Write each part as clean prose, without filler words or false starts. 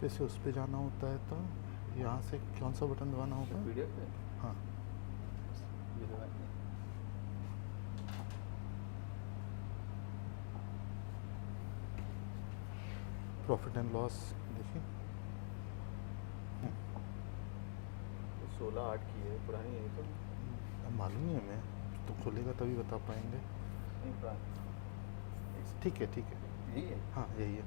पे से उस पे जाना होता है तो यहाँ से कौन सा बटन दबाना होगा? पीडीएफ पे हाँ, ये दबाएंगे। प्रॉफिट एंड लॉस देखिए। 16/8 की है, पुरानी है तो अब मालूम नहीं हमें, तो खुलेगा तभी बता पाएंगे। नहीं पुरानी। ठीक है ठीक है, यही है। हाँ यही है।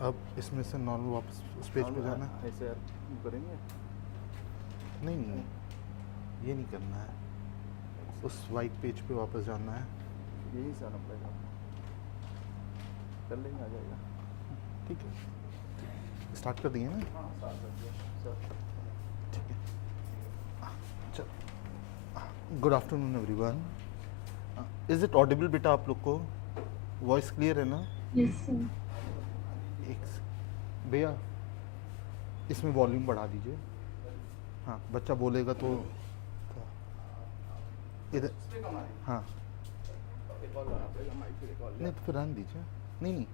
अब इसमें से नॉर्मल वापस उस पेज पे जाना है? ऐसे आप करेंगे। नहीं नहीं नहीं, ये नहीं करना है, उस वाइट पेज पे वापस जाना है। यही से आना पड़ेगा आपको। कर लेंगे, आ जाएगा। ठीक है, स्टार्ट कर दिए ना? हाँ स्टार्ट कर दिया सर। ठीक है, चल। Good afternoon everyone. Is it Audible बेटा आप लोग को? वॉइस क्लियर है ना? Yes sir. एक भैया इसमें वॉल्यूम बढ़ा दीजिए। हाँ, बच्चा बोलेगा तो इधर। हाँ नहीं तो फिर रहने दीजिए। नहीं नहीं,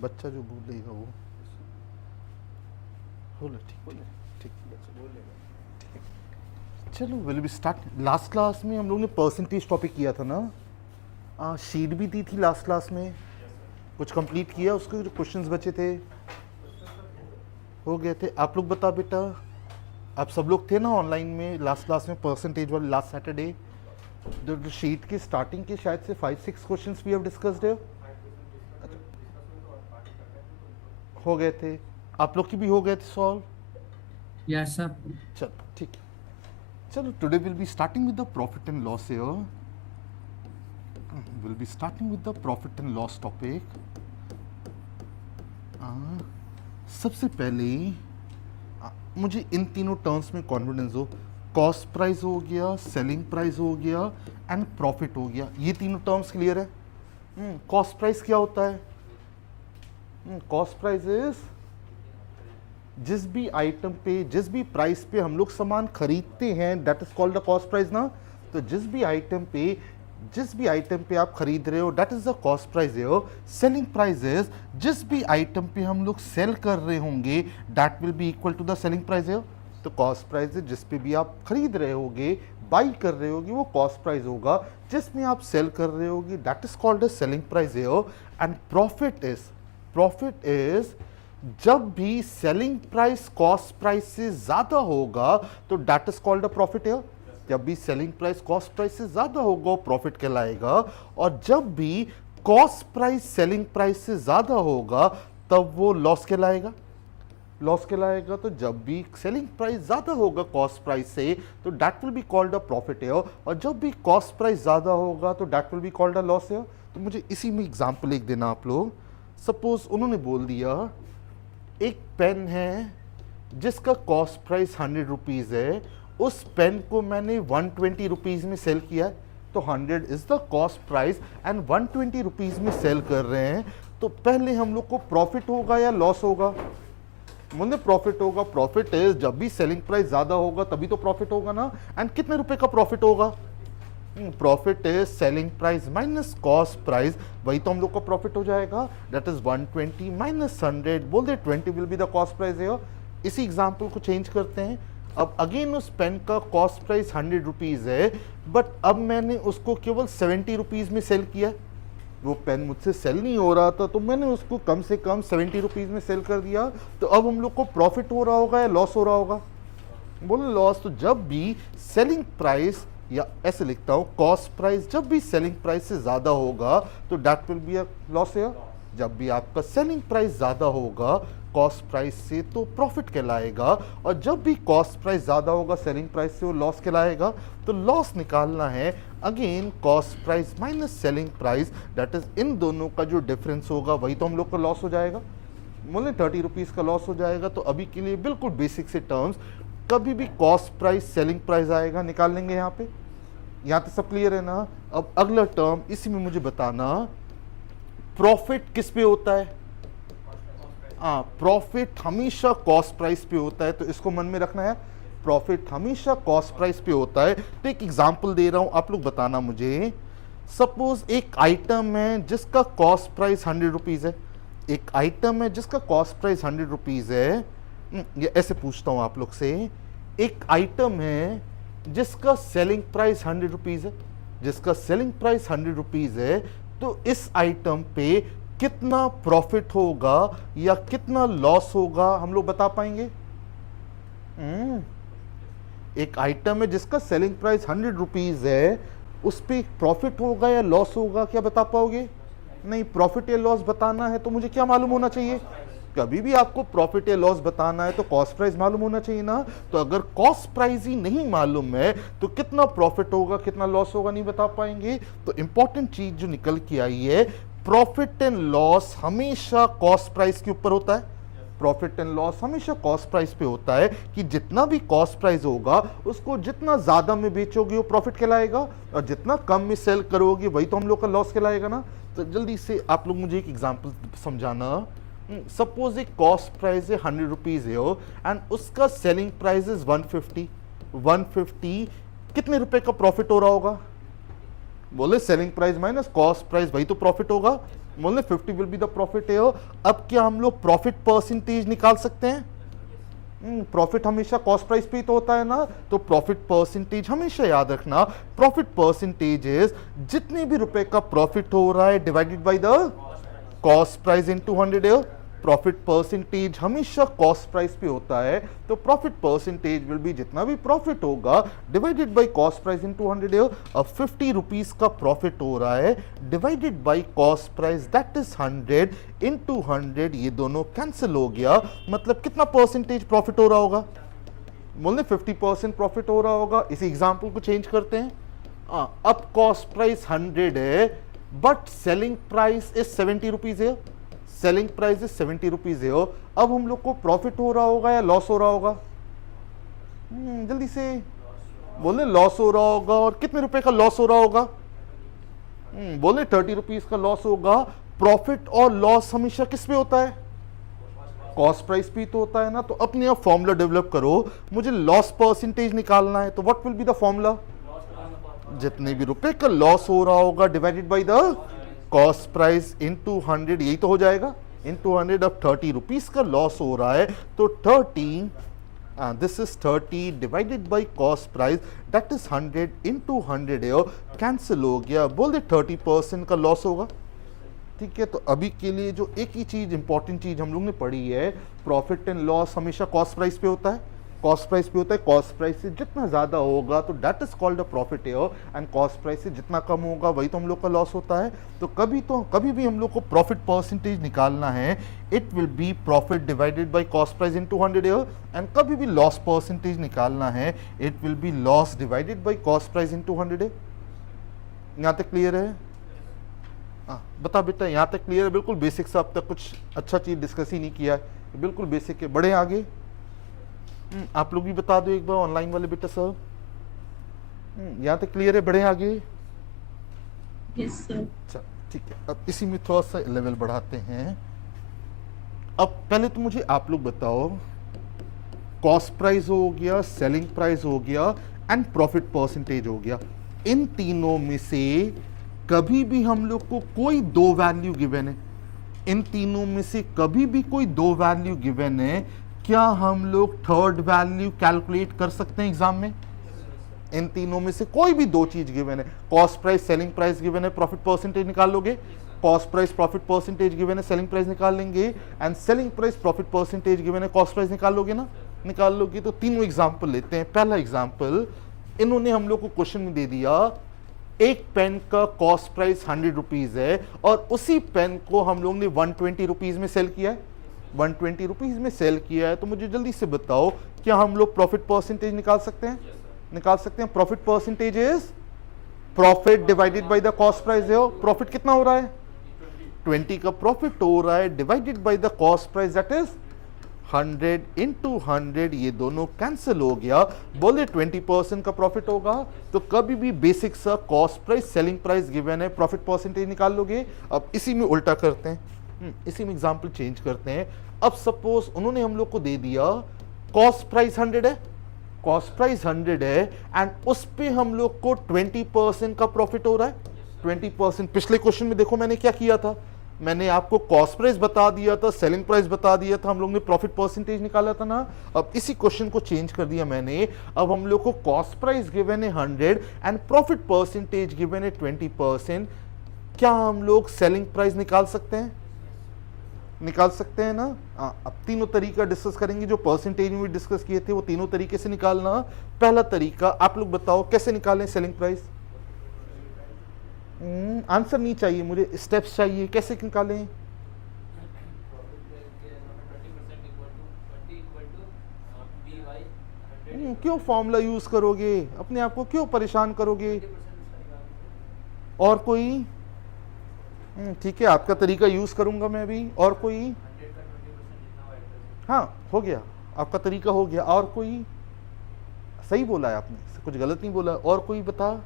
बच्चा जो बोलेगा वो बोला। ठीक ठीक ठीक है, चलो will be start. Last class में हम लोग ने परसेंटेज टॉपिक किया था ना, शीट भी दी थी लास्ट क्लास में। कुछ कंप्लीट किया, उसके जो क्वेश्चंस बचे थे हो गए थे। आप लोग बता बेटा, आप सब लोग थे ना ऑनलाइन में लास्ट क्लास में परसेंटेज वाले लास्ट सैटरडे? जो शीट के स्टार्टिंग के शायद से 5-6 क्वेश्चंस वी हैव डिस्कस्ड है, हो गए थे। आप लोग की भी हो गए थे सॉल्व? Yes sir. चलो ठीक है, चलो today will be starting with the profit and loss here. Will be starting with the profit and loss topic. सबसे पहले मुझे इन तीनों टर्म्स में कॉन्फिडेंस हो। कॉस्ट प्राइस हो गया, सेलिंग प्राइस हो गया एंड प्रॉफिट हो गया। ये तीनों टर्म्स क्लियर है? कॉस्ट प्राइस क्या होता है? कॉस्ट प्राइस इज जिस भी आइटम पे, जिस भी प्राइस पे हम लोग सामान खरीदते हैं, that is called the cost price ना। तो जिस भी आइटम पे आप खरीद रहे हो, that is the cost price है। सेलिंग प्राइस इज जिस भी आइटम पे हम लोग सेल कर रहे होंगे, that will be equal to the selling price है। तो कॉस्ट प्राइस है जिस पे भी आप खरीद रहे होगे, बाई कर रहे होगे, वो कॉस्ट प्राइस होगा। जिसमें आप सेल कर रहे होगे, that is called the selling price है। एंड प्रॉफिट इज जब भी सेलिंग प्राइस कॉस्ट प्राइस से ज्यादा होगा तो that is called a profit है। जब भी सेलिंग प्राइस कॉस्ट प्राइस से ज्यादा होगा वो प्रॉफिट कहलाएगा, और जब भी कॉस्ट प्राइस सेलिंग प्राइस से ज्यादा होगा तब वो लॉस कहलाएगा। तो जब भी सेलिंग प्राइस ज्यादा होगा कॉस्ट प्राइस से तो that will be called a profit है, और जब भी कॉस्ट प्राइस ज्यादा होगा तो that will be called a loss है। तो मुझे इसी में एग्जांपल लिख देना आप लोग। सपोज उन्होंने बोल दिया एक पेन है जिसका कॉस्ट प्राइस 100 रुपीज़ है, उस पेन को मैंने 120 रुपीज़ में सेल किया है। तो 100 is the cost price and 120 rupees में सेल कर रहे हैं। तो पहले हम लोग को प्रॉफिट होगा या लॉस होगा? मुझे प्रॉफिट होगा। प्रॉफिट इज जब भी सेलिंग प्राइस ज़्यादा होगा तभी तो प्रॉफिट होगा ना। एंड कितने रुपए का प्रॉफिट होगा? Profit is selling price minus cost price, वही तो हम लोग का प्रॉफिट हो जाएगा। दैट इज 120 माइनस 100, बोल दे 20 will be the cost price है। इसी एग्जांपल को चेंज करते हैं। अब अगेन उस पेन का कॉस्ट प्राइस 100 रुपीज़ है, बट अब मैंने उसको केवल 70 रुपीज़ में सेल किया। वो पेन मुझसे सेल नहीं हो रहा था तो मैंने उसको कम से कम 70 रुपीज़ में सेल कर दिया। तो अब हम लोग को प्रॉफिट हो रहा होगा या लॉस हो रहा होगा? बोले लॉस। तो जब भी सेलिंग प्राइस, या ऐसे लिखता हूं, कॉस्ट प्राइस जब भी सेलिंग प्राइस से ज्यादा होगा तो that will be a loss है। जब भी आपका सेलिंग प्राइस ज्यादा होगा कॉस्ट प्राइस से तो प्रॉफिट कहलाएगा, और जब भी कॉस्ट प्राइस ज्यादा होगा सेलिंग प्राइस से वो लॉस कहलाएगा। तो लॉस निकालना है again cost price minus selling price, that is in दोनों का जो डिफरेंस होगा वही तो हम लोग का लॉस हो जाएगा। बोले 30 रुपीज़ का लॉस हो जाएगा। तो अभी के लिए बिल्कुल बेसिक से टर्म्स, कभी भी कॉस्ट प्राइस सेलिंग प्राइस आएगा निकाल लेंगे यहाँ पे। यहाँ तक सब क्लियर है ना? अब अगला टर्म इसी में मुझे बताना, प्रॉफिट किस पे होता है? प्रॉफिट हमेशा कॉस्ट प्राइस पे होता है, तो इसको मन में रखना है। प्रॉफिट हमेशा कॉस्ट प्राइस पे होता है। तो एक एग्जांपल दे रहा हूं, आप लोग बताना मुझे। सपोज एक आइटम है जिसका कॉस्ट प्राइस 100 रुपीज़ है, एक आइटम है जिसका कॉस्ट प्राइस 100 रुपीज़ है। ये ऐसे पूछता हूँ आप लोग से, एक आइटम है जिसका सेलिंग प्राइस 100 रुपीज़ है, जिसका सेलिंग प्राइस 100 रुपीज़ है, तो इस आइटम पे कितना प्रॉफिट होगा या कितना लॉस होगा हम लोग बता पाएंगे? एक आइटम है जिसका सेलिंग प्राइस 100 रुपीज़ है, उस पे प्रॉफिट होगा या लॉस होगा, क्या बता पाओगे? नहीं, प्रॉफिट या लॉस बताना है तो मुझे क्या मालूम होना चाहिए? कभी भी आपको प्रॉफिट या लॉस बताना है तो कॉस्ट प्राइस मालूम होना चाहिए ना। तो अगर कॉस्ट प्राइस ही नहीं मालूम है तो कितना प्रॉफिट होगा कितना लॉस होगा नहीं बता पाएंगे। तो इंपॉर्टेंट चीज जो निकल के आई है, प्रॉफिट एंड लॉस हमेशा कॉस्ट प्राइस के ऊपर होता है। प्रॉफिट एंड लॉस हमेशा कॉस्ट प्राइस पे होता है कि जितना भी कॉस्ट प्राइस होगा उसको जितना ज्यादा में बेचोगे वो प्रॉफिट कहलाएगा, और जितना कम में सेल करोगे वही तो हम लोग का लॉस कहलाएगा ना। तो जल्दी से आप लोग मुझे एक एग्जांपल समझाना। सपोज एक कॉस्ट प्राइस है 100 रुपीज है एंड उसका सेलिंग प्राइस इज 150। कितने रुपए का प्रॉफिट हो रहा होगा? बोले selling price minus cost price, वही तो प्रॉफिट होगा। बोले 50 विल बी द प्रॉफिट है। अब क्या हम लोग प्रॉफिट परसेंटेज निकाल सकते हैं? प्रॉफिट हमेशा कॉस्ट प्राइस पे ही तो होता है ना। तो प्रॉफिट परसेंटेज हमेशा याद रखना, प्रॉफिट परसेंटेज इज जितने भी रुपए का प्रॉफिट हो रहा है divided by the cost price into 100। Profit percentage हमेशा कॉस्ट प्राइस पे होता है, तो प्रॉफिट परसेंटेज विल बी जितना भी प्रॉफिट होगा divided by cost price into 100। अब 50 रुपीज का प्रॉफिट हो रहा है divided by cost price that is 100 into 100, ये दोनों कैंसिल हो गया। मतलब कितना परसेंटेज प्रॉफिट हो रहा होगा? बोलने 50% प्रॉफिट हो रहा होगा। इसी एग्जांपल को चेंज करते हैं। अब कॉस्ट प्राइस 100 है but selling price is 70 rupees है। सेलिंग प्राइस इज 70 रुपीज है। अब हम लोग को प्रॉफिट हो रहा होगा या लॉस हो रहा होगा? जल्दी से बोले लॉस हो रहा होगा। और कितने रुपए का लॉस हो रहा होगा? बोले 30 रुपीज का लॉस होगा। प्रॉफिट और लॉस हमेशा किस पे होता है? कॉस्ट प्राइस पे तो होता है ना। तो अपने आप फॉर्मूला डेवलप करो, मुझे लॉस परसेंटेज निकालना है। तो what will be the formula? जितने भी रुपए का लॉस हो रहा होगा divided by the cost price into 100, यही तो हो जाएगा इनटू 100। अब 30 रुपीज का लॉस हो रहा है तो 30 this is 30 divided by cost price that is 100 into 100 cancel हो गया। बोल दे 30% का लॉस होगा। ठीक है, तो अभी के लिए जो एक ही चीज इंपॉर्टेंट चीज हम लोग ने पढ़ी है, प्रॉफिट एंड लॉस हमेशा कॉस्ट प्राइस पे होता है। कॉस्ट प्राइस पे होता है। कॉस्ट प्राइस से जितना ज्यादा होगा तो that is called a profit and cost price से जितना कम होगा वही तो हम लोग का लॉस होता है। तो कभी भी हम लोग को प्रॉफिट परसेंटेज निकालना है, it will B profit divided by cost price into 100 and कभी भी लॉस परसेंटेज निकालना है, it will be loss divided by cost price into 100। यहाँ तक क्लियर है? बता बेटा, यहाँ तक क्लियर है? बिल्कुल बेसिक से, अब तक कुछ अच्छा चीज डिस्कस ही नहीं किया है, बिल्कुल बेसिक है। बढ़े आगे। आप लोग भी बता दो एक बार, ऑनलाइन वाले बेटा सब। यहाँ तक क्लियर है? बढ़े आगे। Yes sir. अच्छा ठीक है, अब इसी में थोड़ा सा लेवल बढ़ाते हैं। अब पहले तो मुझे आप लोग बताओ, कॉस्ट प्राइस हो गया, सेलिंग प्राइस हो गया एंड प्रॉफिट परसेंटेज हो गया। इन तीनों में से कभी भी हम लोग को कोई दो वैल्यू गिवन है, इन तीनों में से कभी भी कोई दो वैल्यू गिवन है, क्या हम लोग थर्ड वैल्यू कैलकुलेट कर सकते हैं एग्जाम में? इन तीनों में से कोई भी दो चीज गिवन है, cost price selling price given है, प्रॉफिट परसेंटेज निकाल लोगे। Cost price profit percentage given है, सेलिंग प्राइस निकाल लेंगे and selling price profit percentage given है, कॉस्ट प्राइस निकाल लोगे ना? निकाल लोगे। तो तीनों एग्जाम्पल लेते हैं। पहला एग्जाम्पल, इन्होंने हम लोग को क्वेश्चन में दे दिया एक पेन का कॉस्ट प्राइस 100 रुपीज है और उसी पेन को हम लोग ने 120 रुपीज में सेल किया है। 120 रुपीज में सेल किया है, तो मुझे जल्दी से बताओ क्या हम लोग प्रॉफिट परसेंटेज निकाल सकते हैं? निकाल सकते हैं। Profit percentage is profit divided by the cost price है। प्रॉफिट कितना हो रहा है? 20 का प्रॉफिट हो रहा है divided by the cost price that is 100 into 100, ये दोनों कैंसिल हो गया। बोले 20% का प्रॉफिट होगा। तो कभी भी बेसिक सा cost price selling price given है, प्रॉफिट परसेंटेज निकाल लोगे। अब इसी में उल्टा करते हैं, इसी में एग्जाम्पल चेंज करते हैं। अब सपोज उन्होंने हम लोग को दे दिया कॉस्ट प्राइस 100 है, कॉस्ट प्राइस 100 है एंड उस पे हम लोग को 20% का प्रॉफिट हो रहा है। 20%। पिछले क्वेश्चन में देखो मैंने क्या किया था, मैंने आपको कॉस्ट प्राइस बता दिया था, सेलिंग प्राइस बता दिया था, हम लोग ने प्रॉफिट परसेंटेज निकाला था ना। अब इसी क्वेश्चन को चेंज कर दिया मैंने, अब हम लोग को कॉस्ट प्राइस गिवन है 100 एंड प्रॉफिट परसेंटेज गिवन है 20%। क्या हम लोग सेलिंग प्राइस निकाल सकते हैं? निकाल सकते हैं ना। अब तीनों तरीका डिस्कस करेंगे, जो परसेंटेज में भी डिस्कस किए थे वो तीनों तरीके से निकालना। पहला तरीका आप लोग बताओ कैसे निकालें सेलिंग प्राइस? आंसर नहीं चाहिए मुझे, स्टेप्स चाहिए, कैसे निकालें? क्यों फॉर्मूला यूज करोगे, अपने आप को क्यों परेशान करोगे? और कोई? ठीक है, आपका तरीका यूज करूंगा मैं भी। और कोई? हाँ हो गया, आपका तरीका हो गया। और कोई? सही बोला है आपने, कुछ गलत नहीं बोला। और कोई बता?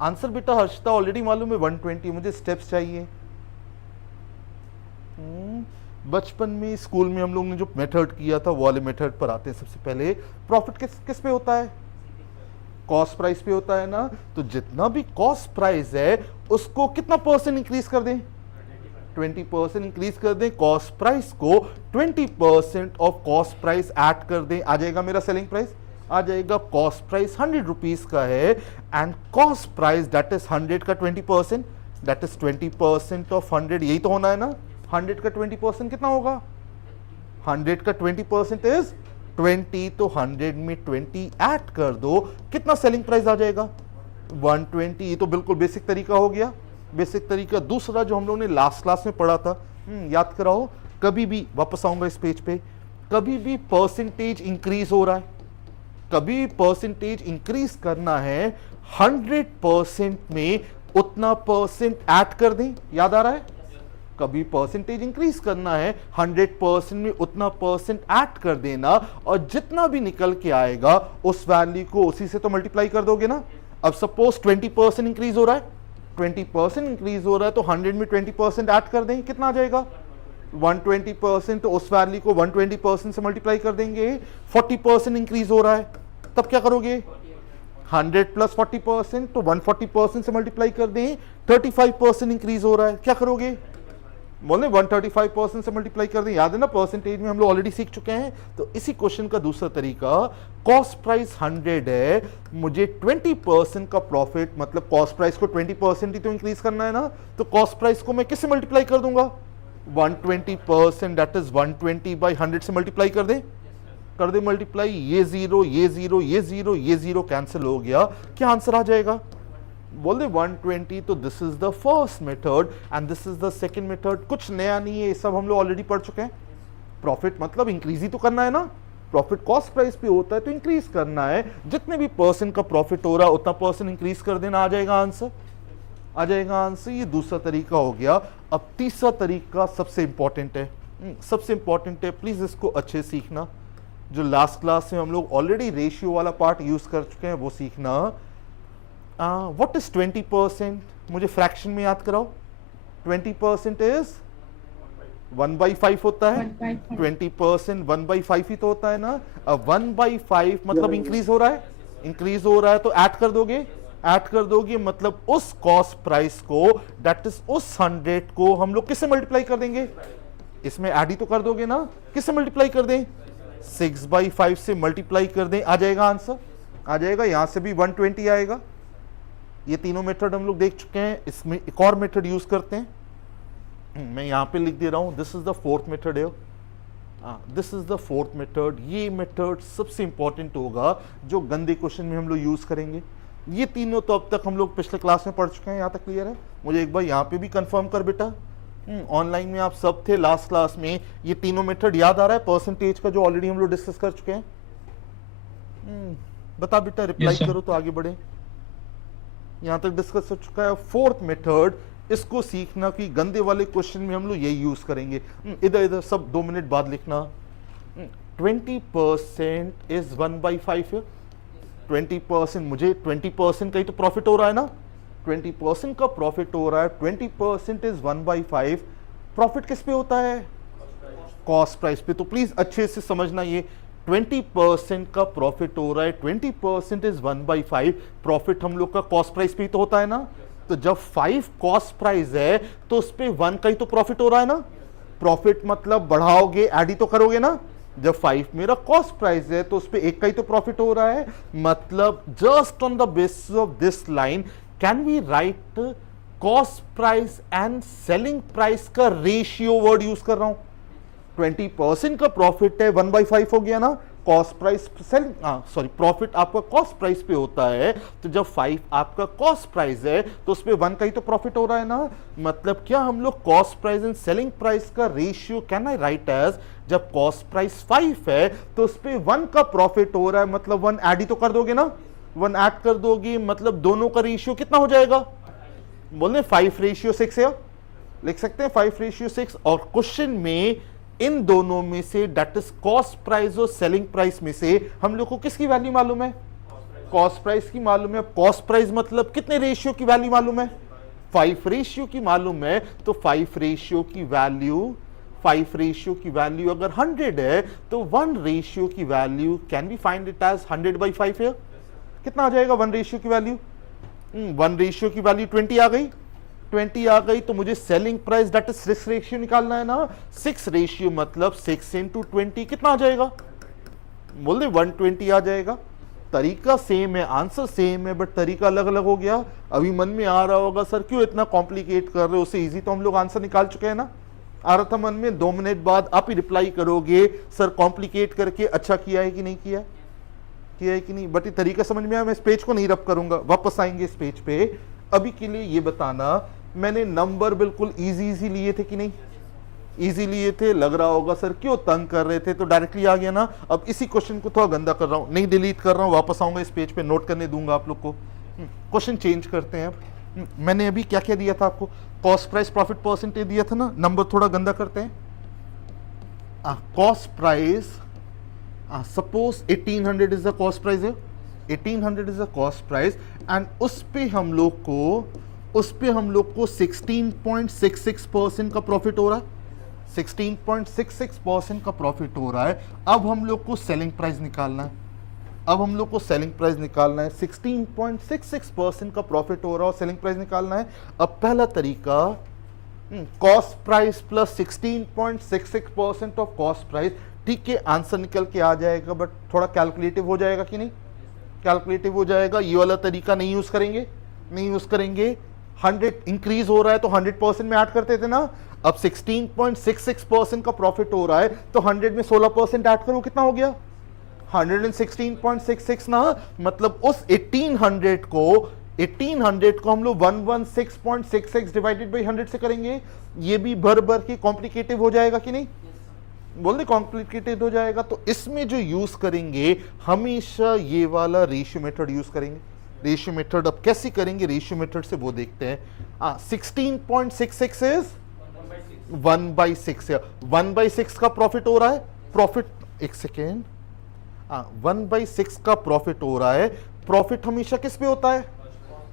आंसर बेटा हर्षिता ऑलरेडी मालूम है 120, मुझे स्टेप्स चाहिए। बचपन में स्कूल में हम लोग ने जो मेथड किया था वो वाले मेथड पर आते हैं। सबसे पहले प्रॉफिट किस पे होता है? कॉस्ट प्राइस पे होता है ना। तो जितना भी कॉस्ट प्राइस है उसको कितना परसेंट इंक्रीज कर दें? 20% इंक्रीज कर दें। कॉस्ट प्राइस को 20% ऑफ कॉस्ट प्राइस ऐड कर दें, आ जाएगा मेरा सेलिंग प्राइस। आ जाएगा कॉस्ट प्राइस 100 रुपीज का है and cost price that is 100 का 20%, दैट इज 20% ऑफ 100, यही तो होना है ना। 100 का 20% कितना होगा? 100 का 20% इज 20, तो 100 में 20 ऐड कर दो, कितना सेलिंग प्राइस आ जाएगा? 120। ये तो बिल्कुल बेसिक तरीका हो गया, बेसिक तरीका। दूसरा जो हम लोगों ने लास्ट क्लास में पढ़ा था, याद कराओ। कभी भी वापस आऊंगा इस पेज पे, कभी भी परसेंटेज इंक्रीज हो रहा है, कभी परसेंटेज इंक्रीज करना है 100% में उतना परसेंट ऐड कर दें, याद आ रहा है? कभी परसेंटेज इंक्रीज करना है 100% में उतना परसेंट ऐड कर देना, और जितना भी निकल के आएगा उस वैल्यू को उसी से तो मल्टीप्लाई कर दोगे ना। अब सपोज 20% इंक्रीज हो रहा है, 20% इंक्रीज हो रहा है, तो 100 में 20% ऐड कर दें, कितना आ जाएगा? 120%। तो उस वैल्यू को 120% से मल्टीप्लाई कर देंगे। 40% इंक्रीज हो रहा है, तब क्या करोगे? 100 प्लस 40%, तो 140% से मल्टीप्लाई कर दें। 35% इंक्रीज हो रहा है, क्या करोगे? बोले 135% से मल्टीप्लाई कर दें। याद है ना, परसेंटेज में हम लोग ऑलरेडी सीख चुके हैं। तो इसी क्वेश्चन का दूसरा तरीका, कॉस्ट प्राइस 100 है, मुझे 20% का प्रॉफिट, मतलब कॉस्ट प्राइस को 20% ही तो इंक्रीज करना है ना। तो कॉस्ट प्राइस को मैं किससे मल्टीप्लाई कर दूंगा? 120%, दैट इज 120 बाई 100 से मल्टीप्लाई कर दे मल्टीप्लाई। ये जीरो, ये जीरो, ये जीरो, ये जीरो कैंसिल हो गया, क्या आंसर आ जाएगा? बोल दे 120। तो this is the first method and this is the second method. कुछ नया नहीं है, ये सब हम लोग ऑलरेडी पढ़ चुके हैं। प्रॉफिट मतलब इंक्रीज ही तो करना है ना। प्रॉफिट कॉस्ट प्राइस पे होता है तो इंक्रीज करना है, जितने भी परसेंट का प्रॉफिट हो रहा है उतना परसेंट इंक्रीज कर देना, आ जाएगा आंसर। आ जाएगा आंसर। ये दूसरा तरीका हो गया। अब तीसरा तरीका सबसे इंपॉर्टेंट है, सबसे इंपॉर्टेंट है, प्लीज इसको अच्छे सीखना। जो लास्ट क्लास में हम लोग ऑलरेडी रेशियो वाला पार्ट यूज कर चुके हैं वो सीखना। What is 20%? मुझे फ्रैक्शन में याद कराओ। 20% इज 1/5 होता है। 20% 1/5 ही तो होता है ना। 1/5 मतलब इंक्रीज हो रहा है, इंक्रीज हो रहा है, तो ऐड कर दोगे, ऐड कर दोगे, मतलब उस कॉस्ट प्राइस को, दैट इज उस 100 को हम लोग किससे मल्टीप्लाई कर देंगे? इसमें ऐड ही तो कर दोगे ना। किससे मल्टीप्लाई कर दें? 6/5 से मल्टीप्लाई कर दें, आ जाएगा आंसर। आ जाएगा, यहां से भी 120 आएगा। ये तीनों मेथड हम लोग देख चुके हैं। इसमें एक और मेथड यूज करते हैं, मैं यहां पे लिख दे रहा हूं, this is the fourth method है। This is the fourth method. ये मेथड सबसे इंपॉर्टेंट होगा जो गंदे क्वेश्चन में हम लोग यूज करेंगे। ये तीनों तो अब तक हम लोग पिछले क्लास में पढ़ चुके हैं, यहां तक क्लियर है? मुझे एक बार यहां पे भी कंफर्म कर बेटा, ऑनलाइन में आप सब थे लास्ट क्लास में, ये तीनों मेथड याद आ रहा है परसेंटेज का जो ऑलरेडी हम लोग डिस्कस कर चुके हैं? बता बेटा, रिप्लाई करो तो आगे बढ़े। यहां तक डिस्कस हो चुका है। फोर्थ मेथड, इसको सीखना कि गंदे वाले क्वेश्चन में हम लोग यही यूज करेंगे। इधर इधर सब 2 मिनट बाद लिखना। 20% इज 1/5 है। 20%, मुझे 20% का ही तो प्रॉफिट हो रहा है ना। 20% का प्रॉफिट हो रहा है, 20% इज 1/5। प्रॉफिट किस पे होता है? कॉस्ट प्राइस पे। तो प्लीज अच्छे से समझना, ये 20% का प्रॉफिट हो रहा है, 20% इज 1/5। प्रॉफिट हम लोग का कॉस्ट प्राइस पे ही तो होता है ना। तो जब 5 कॉस्ट प्राइस है तो उस पे 1 का ही तो प्रॉफिट हो रहा है ना। प्रॉफिट मतलब बढ़ाओगे, ऐड ही तो करोगे ना। जब 5 मेरा कॉस्ट प्राइस है तो उस पे 1 का ही तो प्रॉफिट हो रहा है। मतलब just on the basis of this line can we write cost price and selling price का रेशियो वर्ड यूज कर रहा हूं। 20% का प्रॉफिट है, 1/5 हो गया ना। कॉस्ट प्राइस सेलिंग प्रॉफिट आपका कॉस्ट प्राइस पे होता है, तो जब 5 आपका कॉस्ट प्राइस है तो उस पे 1 का ही तो प्रॉफिट हो रहा है ना। मतलब क्या हम लोग cost price and selling price का ratio can I write as, जब कॉस्ट प्राइस 5 है तो उस पे 1 का प्रॉफिट हो रहा है, मतलब 1 ऐड ही तो कर दोगे ना। 1 ऐड कर दोगे मतलब दोनों का रेशियो कितना हो जाएगा, बोले 5:6 है, लिख सकते हैं 5:6। और क्वेश्चन में इन दोनों में say that is cost price और सेलिंग प्राइस में से हम लोग को किसकी वैल्यू मालूम है, कॉस्ट प्राइस की मालूम है। कॉस्ट प्राइस मतलब कितने रेशियो की वैल्यू मालूम है, 5 रेशियो की मालूम है। तो 5 रेशियो की वैल्यू अगर 100 है तो 1 रेशियो की value can be find it as 100/5 है। कितना आ जाएगा 1 रेशियो की वैल्यू, 1 रेशियो की वैल्यू 20 आ गई। 20 आ गई तो मुझे selling price that is 6 ratio निकालना है ना। 6 रेशियो मतलब 6 into 20 कितना आ जाएगा, बोल दे 120 आ जाएगा। तरीका सेम है, आंसर सेम है, बट तरीका अलग अलग हो गया। अभी मन में आ रहा होगा सर क्यों इतना कॉम्प्लिकेट कर रहे हो, उससे इजी तो हम लोग आंसर निकाल चुके हैं ना। आ रहा था मन में, 2 मिनट बाद आप ही रिप्लाई करोगे सर कॉम्प्लिकेट करके अच्छा किया है कि नहीं किया है कि नहीं। बट ये तरीका समझ में आया। मैं इस पेज को नहीं रब करूंगा, वापस आएंगे इस पेज पे। अभी के लिए ये बताना, मैंने नंबर बिल्कुल इजी लिए थे कि नहीं, इजी लिए थे। लग रहा होगा सर क्यों तंग कर रहे थे, तो डायरेक्टली आ गया ना। अब इसी क्वेश्चन को थोड़ा गंदा कर रहा हूं, नहीं डिलीट कर रहा हूं, वापस आऊंगा इस पेज पे, नोट करने दूंगा आप लोग को। क्वेश्चन चेंज करते हैं अब। मैंने अभी क्या क्या दिया था आपको, कॉस्ट प्राइस प्रॉफिट परसेंटेज दिया था ना। नंबर थोड़ा गंदा करते हैं। Cost price suppose 1800 is the cost price है, 1800 is the cost price and उस पे हम लोग को 16.66% का प्रॉफिट हो रहा है। 16.66% का प्रॉफिट हो रहा है। अब हम लोग को सेलिंग प्राइस निकालना है। 16.66% का प्रॉफिट हो रहा है और सेलिंग प्राइस निकालना है। अब पहला तरीका, cost price plus 16.66% of cost price, ठीक है आंसर निकल के आ जाएगा, बट थोड़ा कैलकुलेटिव हो जाएगा कि नहीं, कैलकुलेटिव हो जाएगा। ये वाला तरीका नहीं यूज करेंगे। 100 इंक्रीज हो रहा है तो 100% में ऐड करते थे ना। अब 16.66% का प्रॉफिट हो रहा है तो 100 में 16% ऐड करो, कितना हो गया 116.66 ना। मतलब उस 1800 को हम लोग 116.66 डिवाइडेड बाई 100 से करेंगे। ये भी भर के कॉम्प्लिकेटिव हो जाएगा कि नहीं, बोल दे कॉम्प्लिकेटेड हो जाएगा। तो इसमें जो यूज करेंगे हमेशा ये वाला रेशियो मेथड यूज करेंगे। रेशियो मेथड अब कैसे करेंगे, रेशियो मेथड से वो देखते हैं। 16.66 इज 1/6 है। 1/6 का प्रॉफिट हो रहा है, प्रॉफिट एक सेकेंड, 1/6 का प्रॉफिट हो रहा है। प्रॉफिट हमेशा किस पे होता है,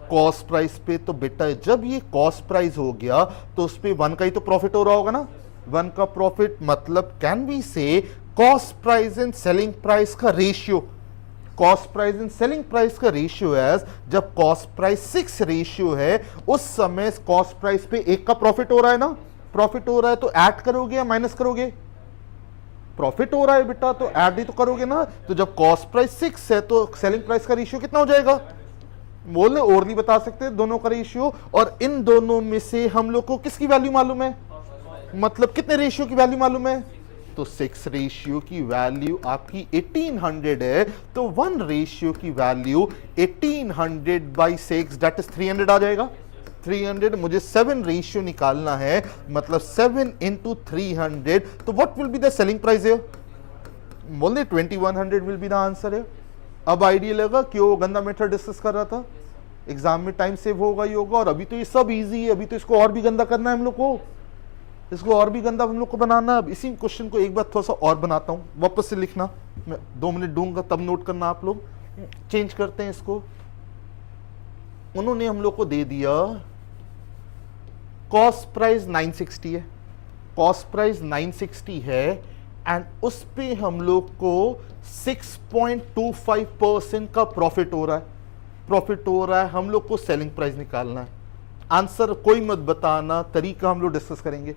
कॉस्ट प्राइस पे। तो बेटा जब ये कॉस्ट प्राइस हो गया तो उस पे 1 का ही तो प्रॉफिट हो रहा होगा ना। 1 का प्रॉफिट मतलब can we say cost price and selling price का ratio, cost price and selling price का रेशियो एज, जब कॉस्ट प्राइस 6 रेशियो है उस समय कॉस्ट प्राइस पे 1 का प्रॉफिट हो रहा है ना। प्रॉफिट हो रहा है तो ऐड करोगे या माइनस करोगे, प्रॉफिट हो रहा है बेटा तो ऐड ही तो करोगे ना। तो जब कॉस्ट प्राइस 6 है तो सेलिंग प्राइस का रेशियो कितना हो जाएगा, बोले और नहीं बता सकते दोनों का रेशियो। और इन दोनों में से हम लोग को किसकी वैल्यू मालूम है, मतलब कितने रेशियो की वैल्यू मालूम है, तो 6 रेशियो की वैल्यू आपकी 1800 है। तो 1 रेशियो की वैल्यू 1800/6 दैट इज 300 आ जाएगा। 300 मुझे 7 रेशियो निकालना है, मतलब 7 into 300। तो what will be the selling price है, बोले 2100 विल बी द आंसर है। अब आइडिया लगा क्यों गंदा मेथड डिस्कस कर रहा था, एग्जाम में टाइम सेव होगा ही होगा। और अभी तो ये सब इजी है, अभी तो इसको और भी गंदा करना है हम लोग को, इसको और भी गंदा हम लोग को बनाना। अब इसी क्वेश्चन को एक बार थोड़ा सा और बनाता हूं, वापस से लिखना, मैं 2 मिनट दूंगा तब नोट करना आप लोग। चेंज करते हैं इसको। उन्होंने हम लोग को दे दिया कॉस्ट प्राइस 960 है, कॉस्ट प्राइस 960 है एंड उस पे हम लोग को 6.25% का प्रॉफिट हो रहा है। हम लोग को सेलिंग प्राइस निकालना है। आंसर कोई मत बताना, तरीका हम लोग डिस्कस करेंगे।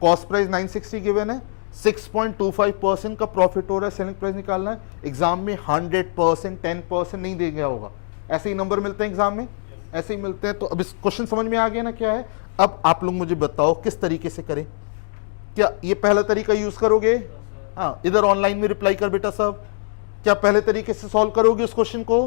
कॉस्ट प्राइस 960 गिवन है, 6.25% का प्रॉफिट हो रहा है, सेलिंग प्राइस निकालना है। एग्जाम में 100% 10% नहीं दे गया होगा, ऐसे ही नंबर मिलते हैं एग्जाम में, ऐसे ही मिलते हैं। तो अब इस क्वेश्चन समझ में आ गया ना क्या है। अब आप लोग मुझे बताओ किस तरीके से करें। क्या ये पहला तरीका यूज करोगे? हाँ, इधर ऑनलाइन में रिप्लाई कर बेटा सब। क्या पहले तरीके से सॉल्व करोगे उस क्वेश्चन को?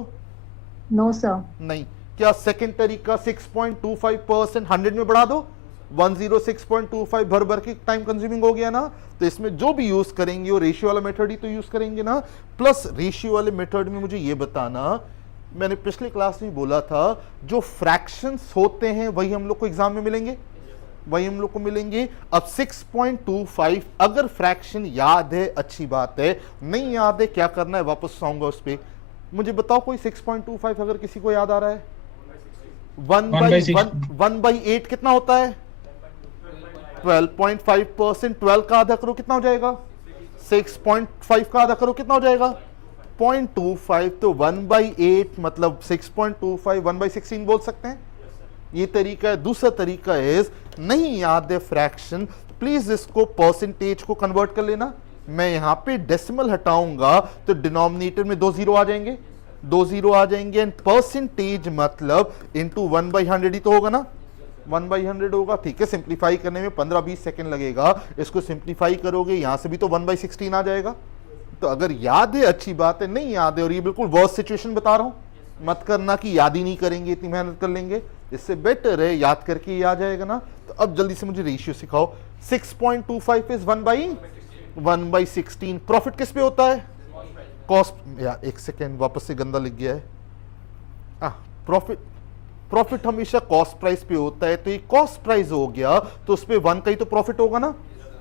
No, sir. नहीं। क्या सेकंड तरीका 6.25% 100 में बढ़ा दो, 106.25 भर भर के टाइम कंज्यूमिंग हो गया ना। तो इसमें जो भी यूज करेंगे वो रेशियो वाला मेथड ही तो यूज करेंगे ना। प्लस रेशियो वाले मेथड में मुझे ये बताना, मैंने पिछले क्लास में बोला था जो फ्रैक्शंस होते हैं वही हम लोग को एग्जाम में मिलेंगे, वही हम लोग को मिलेंगे। अब 6.25 अगर फ्रैक्शन याद है अच्छी बात है, नहीं याद है क्या करना है, वापस आऊंगा उस पर। मुझे बताओ कोई 6.25 अगर किसी को याद आ रहा है। 1/8 कितना होता है? 12.5%। 12 का आधा करो कितना हो जाएगा? 6.5 का आधा करो कितना हो जाएगा? 0.25। तो 1/8 मतलब 6.25, 1/16 बोल सकते हैं। ये तरीका है। दूसरा तरीका है, नहीं याद है फ्रैक्शन, प्लीज इसको परसेंटेज को कन्वर्ट कर लेना। मैं यहां पे डेसिमल हटाऊंगा तो डिनोमिनेटर में 2 जीरो आ जाएंगे, 2 जीरो आ जाएंगे। एंड परसेंटेज मतलब इंटू 1/100 ही तो होगा ना, 1/100 होगा। ठीक है, सिंप्लीफाई करने में 15-20 सेकंड लगेगा। इसको सिंप्लीफाई करोगे यहां से भी तो 1/16 आ जाएगा। तो अगर याद है अच्छी बात है, नहीं याद है और ये बिल्कुल वर्स्ट सिचुएशन बता रहा हूं, मत करना कि याद ही नहीं करेंगे, इतनी मेहनत कर लेंगे। इससे बेटर है याद करके ये आ जाएगा ना। तो अब जल्दी से मुझे रेशियो सिखाओ। 6.25 इज 1/16। प्रॉफिट किस पे होता है? कॉस्ट। यार एक सेकेंड, वापस से गंदा लिख गया है। प्रॉफिट हमेशा कॉस्ट प्राइस पे होता है। तो ये कॉस्ट प्राइस हो गया तो उस पे 1 का ही तो प्रॉफिट होगा ना,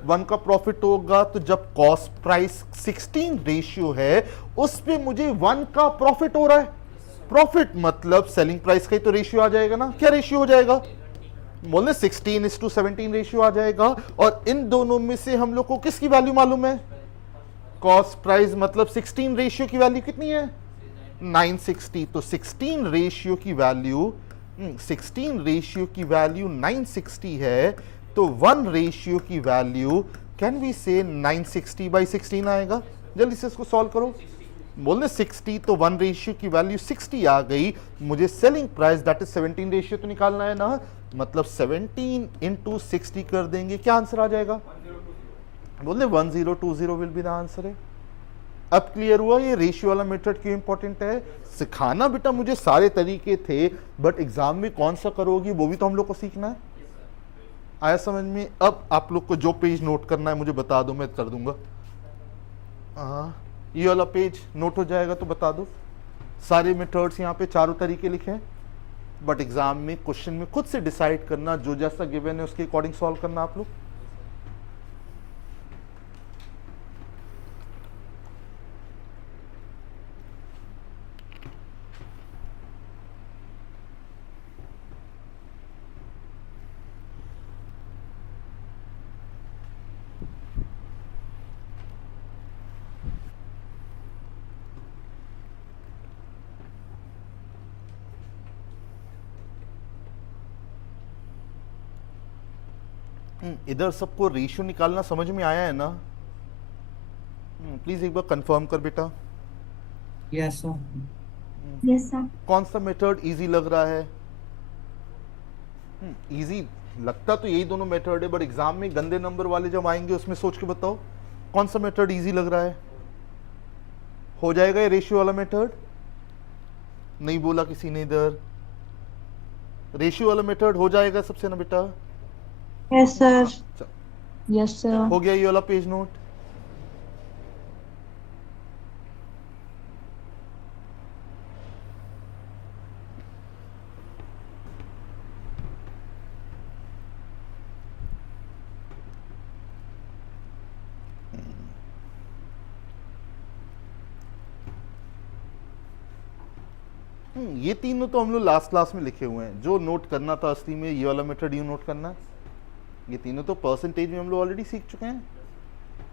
1 का प्रॉफिट होगा। तो जब कॉस्ट प्राइस 16 रेशियो है उस पे मुझे 1 का प्रॉफिट हो रहा है। प्रॉफिट मतलब सेलिंग प्राइस का ही तो रेशियो आ जाएगा ना। क्या रेशियो हो जाएगा? बोले 16:17 रेशियो आ जाएगा। और इन दोनों में से हम लोग को किसकी वैल्यू मालूम है? कॉस्ट प्राइस मतलब 16 रेशियो की वैल्यू कितनी है? 960। तो 16 रेशियो की वैल्यू 960 है। तो 1 रेशियो की वैल्यू कैन वी से 960/16 आएगा। जल्दी से इसको सॉल्व करो। बोलने 60 तो 1 रेशियो की वैल्यू 60 आ गई। मुझे selling price that is 17 ratio तो निकालना है ना। मतलब 17 × 60 कर देंगे, क्या आंसर आ जाएगा? बोलने 1020 विल बी द आंसर है। अब क्लियर हुआ ये रेशियो वाला मेथड क्यों इंपॉर्टेंट है। सिखाना बेटा मुझे सारे तरीके थे, बट एग्जाम में कौन सा करोगी वो भी तो हम लोग को सीखना है। आया समझ में? अब आप लोग को जो पेज नोट करना है मुझे बता दो, मैं कर दूंगा। ये वाला पेज नोट हो जाएगा तो बता दो। सारे मेथड्स यहाँ पे चारों तरीके लिखे हैं, बट एग्जाम में क्वेश्चन में खुद से डिसाइड करना, जो जैसा गिवन है उसके अकॉर्डिंग सॉल्व करना आप लोग। इधर सबको रेशियो निकालना समझ में आया है ना? प्लीज एक बार कंफर्म कर बेटा। Yes, sir. Yes, sir. कौन सा मेथड इजी लग रहा है? इजी लगता तो यही दोनों मेथड है, बट एग्जाम में गंदे नंबर वाले जब आएंगे उसमें सोच के बताओ कौन सा मेथड इजी लग रहा है। हो जाएगा ये रेशियो वाला मेथड? नहीं बोला किसी ने इधर। रेशियो वाला मेथड हो जाएगा सबसे ना बेटा? Yes, sir. चल, Yes, sir. हो गया ये वाला पेज नोट? ये तीनों तो हम लोग लास्ट क्लास में लिखे हुए हैं। जो नोट करना था असली में ये वाला मेथड यू नोट करना है। ये तीनों तो परसेंटेज में हम लोग ऑलरेडी सीख चुके हैं।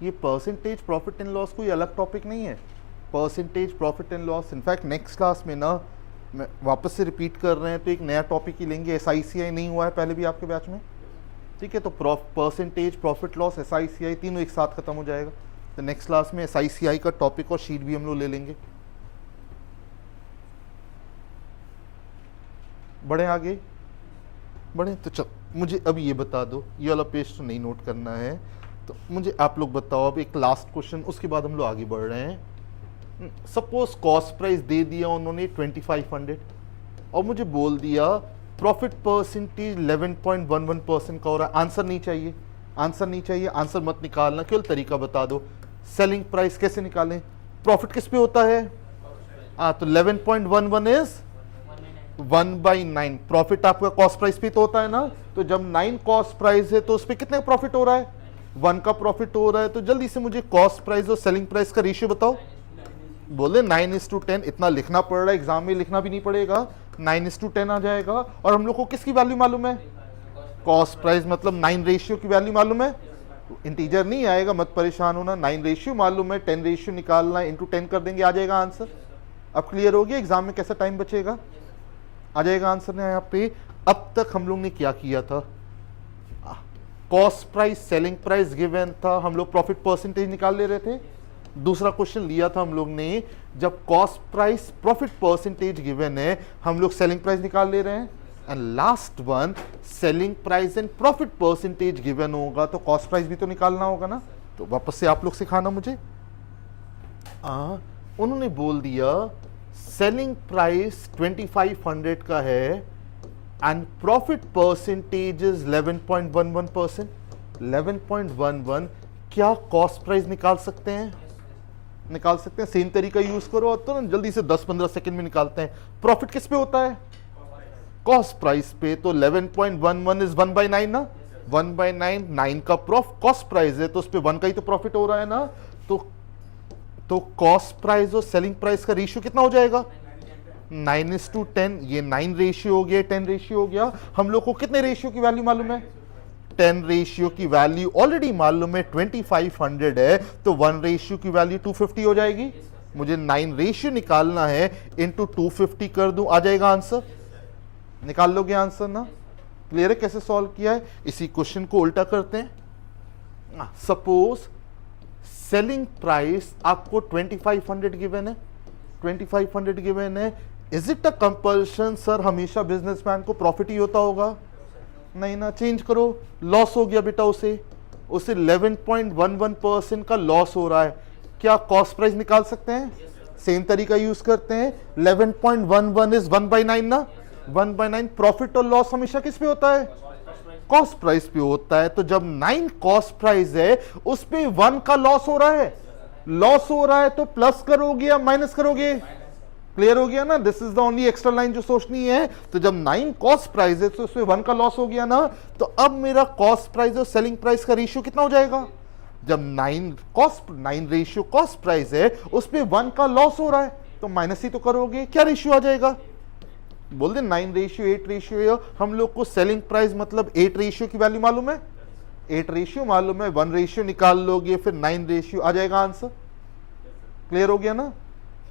ये परसेंटेज प्रॉफिट एंड लॉस कोई अलग टॉपिक नहीं है। Percentage profit and loss in fact next class में ना मैं वापस से रिपीट कर रहे हैं तो एक नया टॉपिक ही लेंगे। SICI नहीं हुआ है पहले भी आपके बैच में, ठीक है? तो परसेंटेज, प्रॉफिट लॉस, SICI तीनों एक साथ खत्म हो जाएगा। तो नेक्स्ट क्लास में SICI का टॉपिक और शीट भी हम लोग ले लेंगे। बढ़े आगे, बढ़े तो चल मुझे अब ये बता दो, ये वाला पेज तो नहीं नोट करना है, तो मुझे आप लोग बताओ अब एक लास्ट क्वेश्चन, उसके बाद हम लोग आगे बढ़ रहे हैं। सपोज कॉस्ट प्राइस दे दिया उन्होंने 2500 और मुझे बोल दिया प्रॉफिट परसेंटेज 11.11% का हो रहा है। आंसर नहीं चाहिए, आंसर नहीं चाहिए, आंसर मत निकालना, केवल तरीका बता दो। सेलिंग प्राइस कैसे निकालें? प्रॉफिट किस पे होता है? तो 11.11 इज 1/9। प्रॉफिट आपका कॉस्ट प्राइस पे तो होता है ना, तो जब 9 कॉस्ट प्राइस है तो उस पे कितने प्रॉफिट हो रहा है? 1 का प्रॉफिट हो रहा है। तो जल्दी से मुझे कॉस्ट प्राइस और सेलिंग प्राइस का रेशियो बताओ। बोले 9:10, इतना लिखना पड़ रहा है, एग्जाम में लिखना भी नहीं पड़ेगा, 9:10 आ जाएगा। और हम लोग को किसकी वैल्यू मालूम है? कॉस्ट प्राइस, मतलब 9 रेशियो की वैल्यू मालूम है। इंटीजर नहीं आएगा, मत परेशान होना, 9 रेशियो मालूम है, 10 रेशियो निकालना है, इंटू 10 कर देंगे, आ जाएगा आंसर। अब क्लियर हो गया एग्जाम में कैसा टाइम बचेगा? आ जाएगा आंसर ने यहाँ पे। अब तक हम लोग ने क्या किया था? Cost price, selling price given था, हम लोग प्रॉफिट परसेंटेज निकाल ले रहे थे। दूसरा क्वेश्चन लिया था हम लोग ने, जब cost price profit percentage given है, हम लोग सेलिंग प्राइस निकाल ले रहे हैं। And last one, selling price and profit percentage given होगा तो कॉस्ट प्राइस भी तो निकालना होगा ना। तो वापस से आप लोग सिखाना मुझे। उन्होंने बोल दिया सेलिंग प्राइस 2500 का है एंड प्रॉफिट परसेंटेज इज 11.11%। 11.11 क्या कॉस्ट प्राइस निकाल सकते हैं? निकाल सकते हैं। सेम तरीका यूज करो और तुरंत जल्दी से 10-15 सेकंड में निकालते हैं। प्रॉफिट किस पे होता है? कॉस्ट प्राइस पे। तो 11.11 इज 1/9 ना, 1/9, 9 का कॉस्ट प्राइस है तो उस पे 1 का ही तो प्रॉफिट हो रहा है ना। तो कॉस्ट प्राइस और सेलिंग प्राइस का रेशियो कितना हो जाएगा? 9:10। ये 9 रेशियो हो गया, 10 रेशियो हो गया। हम लोग को कितने रेशियो की वैल्यू मालूम है? 10 रेशियो की वैल्यू ऑलरेडी मालूम है, 2500 है तो 1 रेशियो की वैल्यू 250 हो जाएगी। मुझे 9 रेशियो निकालना है, इंटू 250 कर दूं, आ जाएगा आंसर। निकाल लोगे आंसर ना? क्लियर है कैसे सॉल्व किया है? इसी क्वेश्चन को उल्टा करते हैं। सपोज सेलिंग प्राइस आपको 2500 गिवन है, 2500 गिवन है। Is it a compulsion sir हमेशा बिजनेसमैन को प्रॉफिट ही होता होगा? नहीं ना, चेंज करो। लॉस हो गया बेटा, उसे 11.11% का लॉस हो रहा है। क्या कॉस्ट प्राइस निकाल सकते हैं? सेम तरीका यूज करते हैं। 11.11 इज 1/9 ना, 1/9। प्रॉफिट और लॉस हमेशा किस पे होता है? कॉस्ट प्राइस पे होता है। तो जब 9 कॉस्ट प्राइस है उस पे 1 का लॉस हो रहा है, लॉस हो रहा है तो प्लस करोगे या माइनस करोगे? क्लियर हो गया ना? This is the only extra line जो सोचनी है। तो जब 9 कॉस्ट प्राइस है तो उसमें 1 का लॉस हो गया ना, तो अब मेरा कॉस्ट प्राइस और सेलिंग प्राइस का रेशियो कितना हो जाएगा? जब 9 रेशियो कॉस्ट प्राइस है उस पे 1 का लॉस हो रहा है तो माइनस ही तो करोगे। क्या रेशियो आ जाएगा? बोल दे 9 रेशियो 8 रेशियो। हम लोग को सेलिंग प्राइस मतलब 8 रेशियो की वैल्यू मालूम है, 8 रेशियो मालूम है, 1 रेशियो निकाल लोगे फिर 9 रेशियो आ जाएगा आंसर। क्लियर हो गया ना?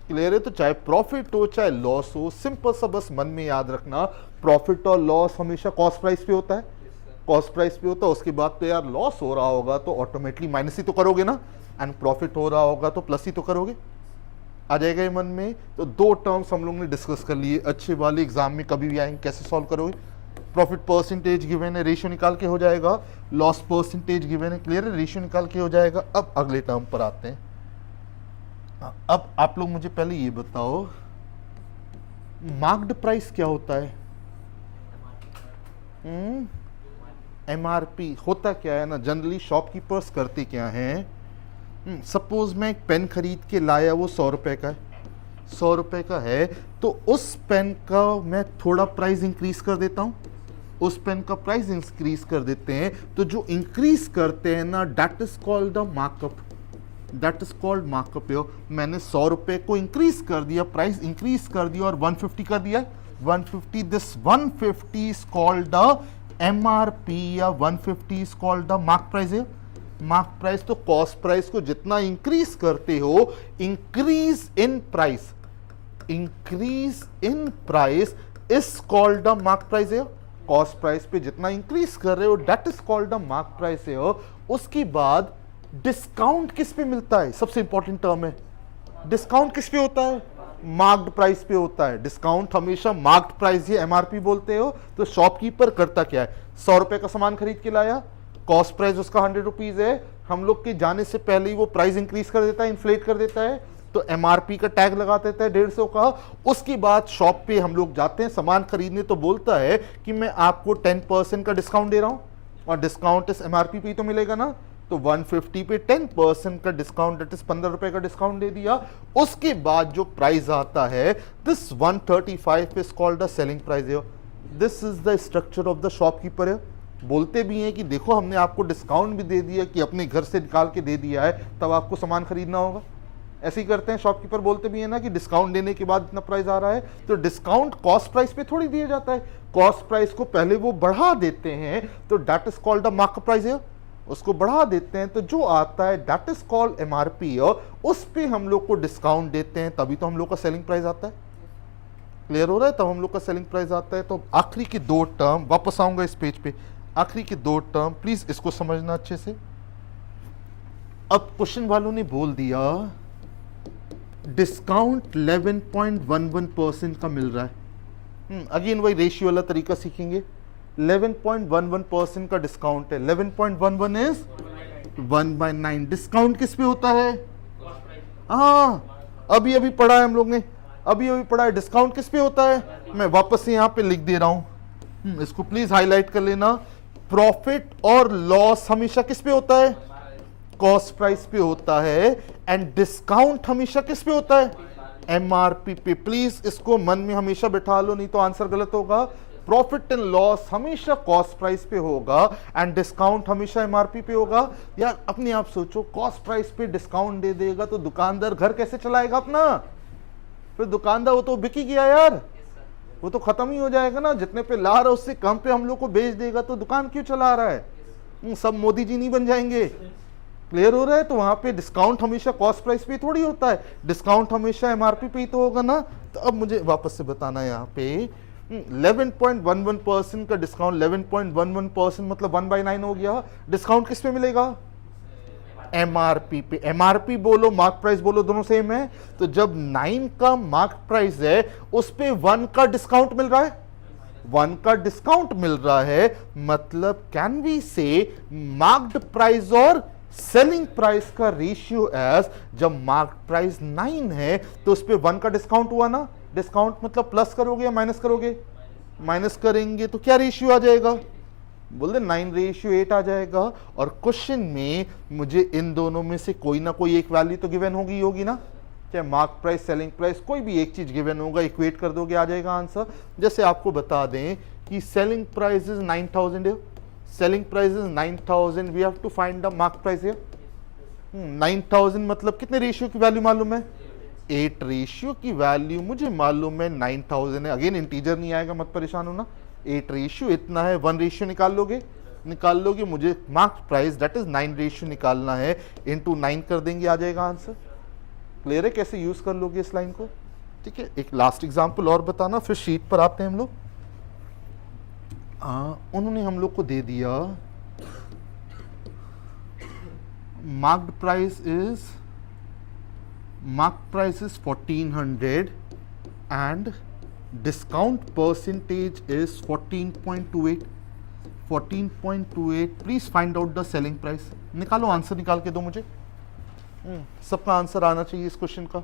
क्लियर है। तो चाहे प्रॉफिट हो चाहे लॉस हो, सिंपल सा बस मन में याद रखना, प्रॉफिट और लॉस हमेशा कॉस्ट प्राइस पे होता है, कॉस्ट प्राइस पे होता है। उसके बाद तो यार लॉस हो रहा होगा तो ऑटोमेटिकली माइनस ही तो करोगे ना, एंड प्रॉफिट हो रहा होगा तो प्लस ही तो करोगे। आ जाएगा ये मन में। तो 2 टर्म्स हम लोग ने डिस्कस कर लिए, अच्छे वाले एग्जाम में कभी भी आएंगे। कैसे सॉल्व करोगे? प्रॉफिट परसेंटेज गिवन है, रेशियो निकाल के हो जाएगा। लॉस परसेंटेज गिवन है, क्लियर है, रेशियो निकाल के हो जाएगा। अब अगले टर्म पर आते हैं। अब आप लोग मुझे पहले ये बताओ, मार्क्ड प्राइस क्या होता है? MRP होता क्या है ना, जनरली शॉपकीपर्स करते क्या हैं? सपोज मैं एक पेन खरीद के लाया, वो 100 रुपए का है, 100 रुपए का है, तो उस पेन का मैं थोड़ा प्राइस इंक्रीज कर देता हूँ, उस पेन का प्राइस इंक्रीज कर देते हैं। तो जो इंक्रीज करते हैं ना, that is called the markup, that is called markup. मैंने 100 रुपए को इंक्रीज कर दिया, प्राइस इंक्रीज कर दिया और 150 कर दिया, 150। This 150 is called the MRP या 150 is called the mark price है। मार्क प्राइस तो कॉस्ट प्राइस को जितना इंक्रीज करते हो, increase in price, increase in price is called the mark price है। कॉस्ट प्राइस पे जितना इंक्रीज कर रहे हो that is called the mark price है। उसके बाद डिस्काउंट किस पे मिलता है, सबसे इंपॉर्टेंट टर्म है। डिस्काउंट किस पे होता है, मार्क्ड प्राइस पे होता है। डिस्काउंट हमेशा मार्क्ड प्राइस ही एमआरपी बोलते हो। तो शॉपकीपर करता क्या है, 100 रुपए का सामान खरीद के लाया, कॉस्ट प्राइस उसका 100 रुपीज है, हम लोग के जाने से पहले ही वो प्राइस इंक्रीज कर देता है, इन्फ्लेट कर देता है, तो एमआरपी का टैग लगा देता है 150 का। उसके बाद शॉप पे हम लोग जाते हैं सामान खरीदने, तो बोलता है कि मैं आपको 10% का डिस्काउंट दे रहा हूं, और डिस्काउंट इस एमआरपी पे ही तो मिलेगा ना। तो 150 पे 10% का डिस्काउंट, दैट इज 15 रुपए का डिस्काउंट दे दिया। उसके बाद जो प्राइस आता है this 135 is called the selling price. This is the structure of the shopkeeper है। बोलते भी हैं कि देखो हमने आपको डिस्काउंट भी दे दिया कि अपने घर से निकाल के दे दिया है, तब आपको सामान खरीदना होगा। ऐसे ही करते हैं शॉपकीपर, बोलते भी है ना कि डिस्काउंट देने के बाद इतना प्राइस आ रहा है। तो डिस्काउंट कॉस्ट प्राइस पे थोड़ी दिया जाता है, कॉस्ट प्राइस को पहले वो बढ़ा देते हैं, तो that is called the mark price है। उसको बढ़ा देते हैं तो जो आता है दैट इज कॉल्ड एमआरपी, और उस पे हम लोग को डिस्काउंट देते हैं, तभी तो हम लोग का सेलिंग प्राइस आता है। क्लियर हो रहा है, तब हम लोग का सेलिंग प्राइस आता है। तो आखिरी के दो टर्म, वापस आऊंगा इस पेज पे, आखिरी के दो टर्म प्लीज इसको समझना अच्छे से। अब क्वेश्चन वालों ने बोल दिया डिस्काउंट 11.11% का मिल रहा है। अगेन वही रेशियो वाला तरीका सीखेंगे। 11.11% का डिस्काउंट है। 11.11 इज 1/9। डिस्काउंट किस पे होता है, हाँ अभी अभी पढ़ा है हम लोग ने, अभी अभी पढ़ा है। डिस्काउंट किस पे होता है, मैं वापस से यहां पे लिख दे रहा हूं, इसको प्लीज हाईलाइट कर लेना। प्रॉफिट और लॉस हमेशा किस पे होता है, कॉस्ट प्राइस पे होता है। एंड डिस्काउंट हमेशा किस पे होता है, एमआरपी पे। प्लीज इसको मन में हमेशा बिठा लो, नहीं तो आंसर गलत होगा। प्रॉफिट एंड लॉस हमेशा कॉस्ट प्राइस पे होगा एंड डिस्काउंट हमेशा एमआरपी पे होगा। यार अपने आप सोचो, कॉस्ट प्राइस पे डिस्काउंट दे देगा तो दुकानदार घर कैसे चलाएगा अपना, फिर दुकानदार वो तो बिक ही गया यार, वो तो खत्म ही हो जाएगा ना। जितने पे ला रहा है उससे कम पे हम लोग को बेच देगा तो दुकान क्यों चला रहा है, सब मोदी जी नहीं बन जाएंगे। क्लियर हो रहा है, तो वहां पे डिस्काउंट हमेशा कॉस्ट प्राइस पे थोड़ी होता है, डिस्काउंट हमेशा एमआरपी पे ही तो होगा ना। तो अब मुझे वापस से बताना है यहाँ पे 11.11% का डिस्काउंट, 11.11% मतलब 1/9 हो गया। डिस्काउंट किस पे मिलेगा, एमआरपी पे। एमआरपी बोलो मार्क प्राइस बोलो दोनों सेम है। तो जब 9 का मार्क प्राइस है उस पे 1 का डिस्काउंट मिल रहा है, 1 का डिस्काउंट मिल रहा है, मतलब कैन वी से मार्क्ड प्राइस और सेलिंग प्राइस का रेशियो एज, जब मार्क प्राइस 9 है तो उस पे 1 का डिस्काउंट हुआ ना। डिस्काउंट मतलब प्लस करोगे या माइनस करोगे, माइनस करेंगे तो क्या रेशियो आ जाएगा, बोल दे 9:8 आ जाएगा। और क्वेश्चन में मुझे इन दोनों में से कोई ना कोई एक वैल्यू तो गिवन होगी ना, चाहे मार्क प्राइस सेलिंग प्राइस कोई भी एक चीज गिवन होगा, इक्वेट कर दोगे आ जाएगा आंसर। जैसे आपको बता दें कि सेलिंग प्राइस इज 9,000 है, selling price is 9,000, we have to find the mark price here. 9,000 मतलब कितने रेशियो की वैल्यू मालूम है, 8 रेशियो की वैल्यू मुझे मालूम है 9,000 है। अगेन इंटीजर नहीं आएगा, मत परेशान होना। 8 रेशियो इतना है, 1 रेशियो निकाल लोगे, मुझे mark price that is 9 ratio निकालना है, इनटू 9 कर देंगे आ जाएगा आंसर। क्लियर है कैसे यूज कर लोगे इस लाइन को, ठीक है। एक लास्ट एग्जांपल और बताना, फिर शीट पर आते हैं हम लोग। उन्होंने हम लोग को दे दिया marked price is 1400 and discount percentage is 14.28। 14.28, please find out the selling price. निकालो, आंसर निकाल के दो मुझे। सबका आंसर आना चाहिए इस क्वेश्चन का।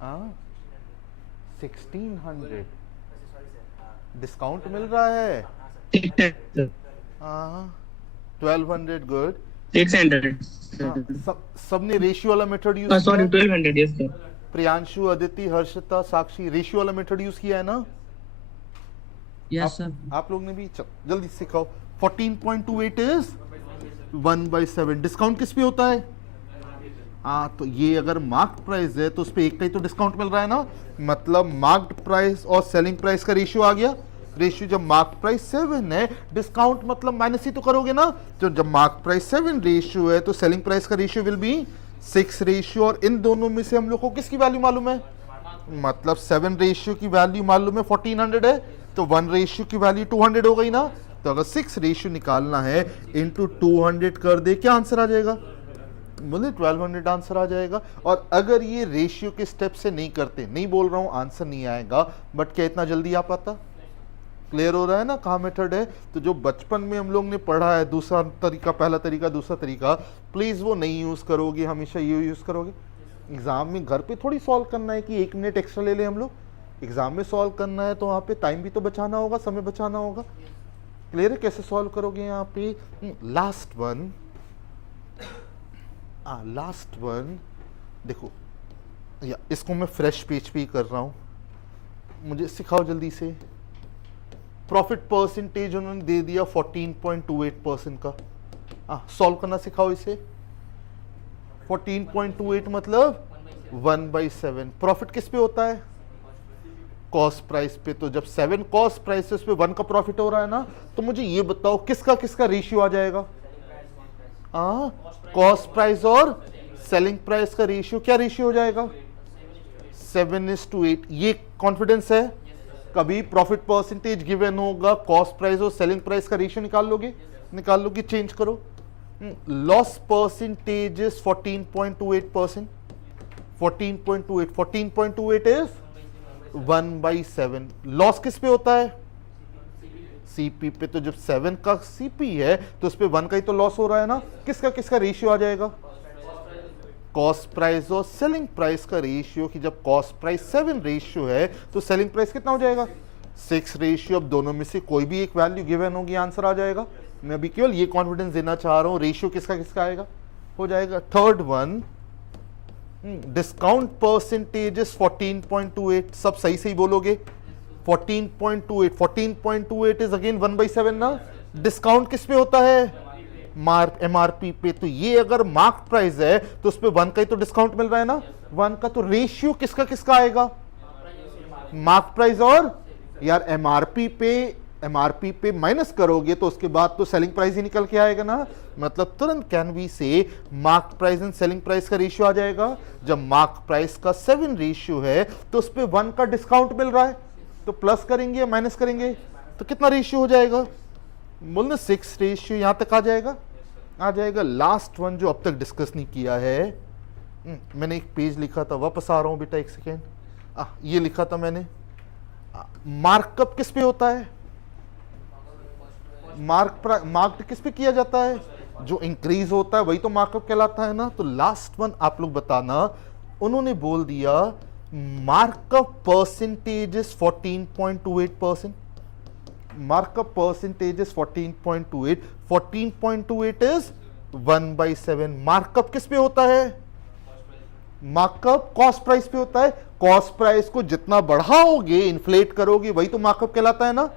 हाँ 1600 डिस्काउंट मिल रहा है। 1200 गुड। 600 सबने रेशियो वाला method use sorry 1200 yes sir. Priyanshu, Aditi, Harshita, Sakshi ratio वाला मेथड यूज किया है ना। Yes, sir. आप लोग ने भी जल्दी सिखाओ। 14.28 इज 1/7। डिस्काउंट किस पे होता है? तो ये अगर मार्क्ड प्राइस है तो उस पर एक का ही तो डिस्काउंट मिल रहा है ना, मतलब मार्क्ड प्राइस और सेलिंग प्राइस का रेशियो आ गया। रेशियो जब मार्क्ड प्राइस 7 है, डिस्काउंट मतलब माइनस ही तो करोगे ना। तो जब मार्क्ड प्राइस 7 रेशियो है तो सेलिंग प्राइस का रेशियो विल बी 6 रेशियो। और इन दोनों में से हम लोग को किसकी वैल्यू मालूम है? मतलब 7 रेशियो की वैल्यू मालूम है 1400 है, तो 1 रेशियो की वैल्यू 200 हो गई ना। तो अगर 6 रेशियो निकालना है इंटू 200 कर दे, क्या आंसर आ जाएगा? बोले 1200 आंसर आ जाएगा। और अगर ये रेशियो के स्टेप से नहीं करते, नहीं बोल रहा हूँ आंसर नहीं आएगा, बट क्या इतना जल्दी आ पाता? क्लियर हो रहा है ना कहाँ मेथड है? तो जो बचपन में हम लोग ने पढ़ा है दूसरा तरीका, पहला तरीका, दूसरा तरीका, प्लीज़ वो नहीं यूज़ करोगे, हमेशा ये यूज़ करोगे। एग्ज़ाम में घर पे थोड़ी सॉल्व करना है कि 1 मिनट एक्स्ट्रा ले लें हम लोग। एग्ज़ाम में सॉल्व करना है तो वहाँ पे टाइम भी तो बचाना होगा, समय बचाना होगा। क्लियर है कैसे सॉल्व करोगे यहाँ पे? लास्ट वन देखो, या इसको मैं फ्रेश पेज पे ही कर रहा हूँ, मुझे सिखाओ जल्दी से। प्रॉफिट परसेंटेज उन्होंने दे दिया 14.28% का। सॉल्व करना सिखाओ इसे। 14.28 मतलब 1/7। प्रॉफिट किस पे होता है? कॉस्ट प्राइस पे। तो जब 7 कॉस्ट प्राइस है उस पे 1 का प्रॉफिट हो रहा है ना, तो मुझे ये बताओ किसका किसका रेशियो आ जाएगा? कॉस्ट प्राइस और सेलिंग प्राइस का रेशियो। क्या रेशियो हो जाएगा? 7:8। ये कॉन्फिडेंस है? कभी प्रॉफिट परसेंटेज गिवन होगा, कॉस्ट प्राइस और सेलिंग प्राइस का रेशियो निकाल लोगे, चेंज करो। Loss percentage is 14.28%। 14.28 is 1/7। Loss किस पे होता है? सीपी पे। तो जब 7 का सीपी है तो उस पे 1 का ही तो लॉस हो रहा है ना। किसका किसका रेशियो आ जाएगा? कॉस्ट प्राइस और सेलिंग प्राइस का रेशियो। कि जब कॉस्ट प्राइस 7 रेशियो है तो सेलिंग प्राइस कितना हो जाएगा? 6 रेशियो। अब दोनों में से कोई भी एक वैल्यू गिवन होगी, आंसर आ जाएगा। मैं अभी केवल ये कॉन्फिडेंस देना चाह रहा हूँ, रेशियो किसका किसका आएगा, हो जाएगा। Third one, discount percentage is 14.28। सब सही सही बोलोगे। 14.28 इज अगेन 1/7 ना। डिस्काउंट किस पे होता है? एमआरपी पे। तो ये अगर मार्क प्राइस है तो उस पे 1 का ही तो डिस्काउंट मिल रहा है ना, 1 का। तो रेशियो किसका किसका आएगा? मार्क प्राइस और यार एमआरपी पे माइनस करोगे तो उसके बाद तो सेलिंग प्राइस ही निकल के आएगा ना। मतलब तुरंत कैन वी से mark price and selling price का रेशियो आ जाएगा। जब मार्क प्राइस का 7 रेशियो है तो उस पे 1 का डिस्काउंट मिल रहा है, तो प्लस करेंगे या माइनस करेंगे तो कितना रेशियो हो जाएगा? बोलना 6 रेशियो। यहां तक आ जाएगा। लास्ट वन जो अब तक डिस्कस नहीं किया है, मैंने एक पेज लिखा था, वापस आ रहा हूं बेटा, एक सेकेंड। ये लिखा था मैंने, मार्कअप किस पे होता है? मार्क्ड किस पे किया जाता है? जो इंक्रीज होता है वही तो मार्कअप कहलाता है ना। तो लास्ट वन आप लोग बताना। उन्होंने बोल दिया markup percentage is 14.28%। Markup percentage is 14.28। 14.28 is 1/7। Markup किस पे होता है? मार्कअप कॉस्ट प्राइस पे होता है। कॉस्ट प्राइस को जितना बढ़ाओगे, इन्फ्लेट करोगे, वही तो मार्कअप कहलाता है ना।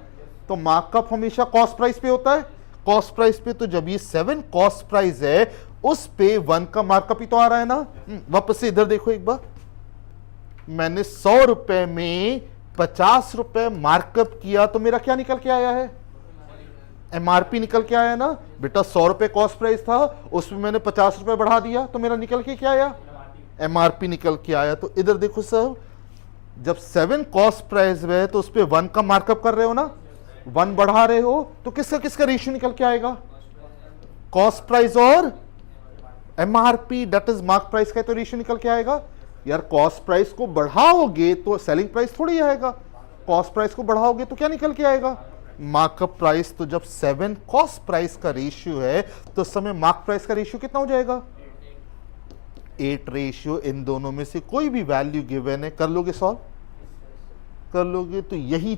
तो मार्कअप हमेशा कॉस्ट प्राइस पे होता है। कॉस्ट प्राइस पे तो जब ये 7 कॉस्ट प्राइस है उस पे 1 का मार्कअप ही तो आ रहा है ना। वापस से इधर देखो एक बार, मैंने 100 रुपए में 50 रुपए मार्कअप किया तो मेरा क्या निकल के आया है? एमआरपी निकल के आया ना बेटा। 100 रुपए कॉस्ट प्राइस था, उसमें मैंने 50 रुपए बढ़ा दिया तो मेरा निकल के क्या आया? एमआरपी निकल के आया। तो इधर देखो सर, जब 7 कॉस्ट प्राइस है तो उस पे 1 का मार्कअप कर रहे हो ना, 1 बढ़ा रहे हो, तो किसका किसका रेशियो निकल के आएगा? कॉस्ट प्राइस और MRP, that is mark price का तो रेशियो निकल के आएगा। यार कॉस्ट प्राइस को बढ़ाओगे तो सेलिंग प्राइस थोड़ी आएगा, कॉस्ट प्राइस को बढ़ाओगे तो क्या निकल के आएगा? Markup price. तो जब 7 कॉस्ट प्राइस का रेशियो है तो उस समय मार्क प्राइस का रेशियो कितना हो जाएगा? 8 रेशियो। इन दोनों में से कोई भी वैल्यू गिवन है, कर लोगे सॉल्व, कर लोगे तो यही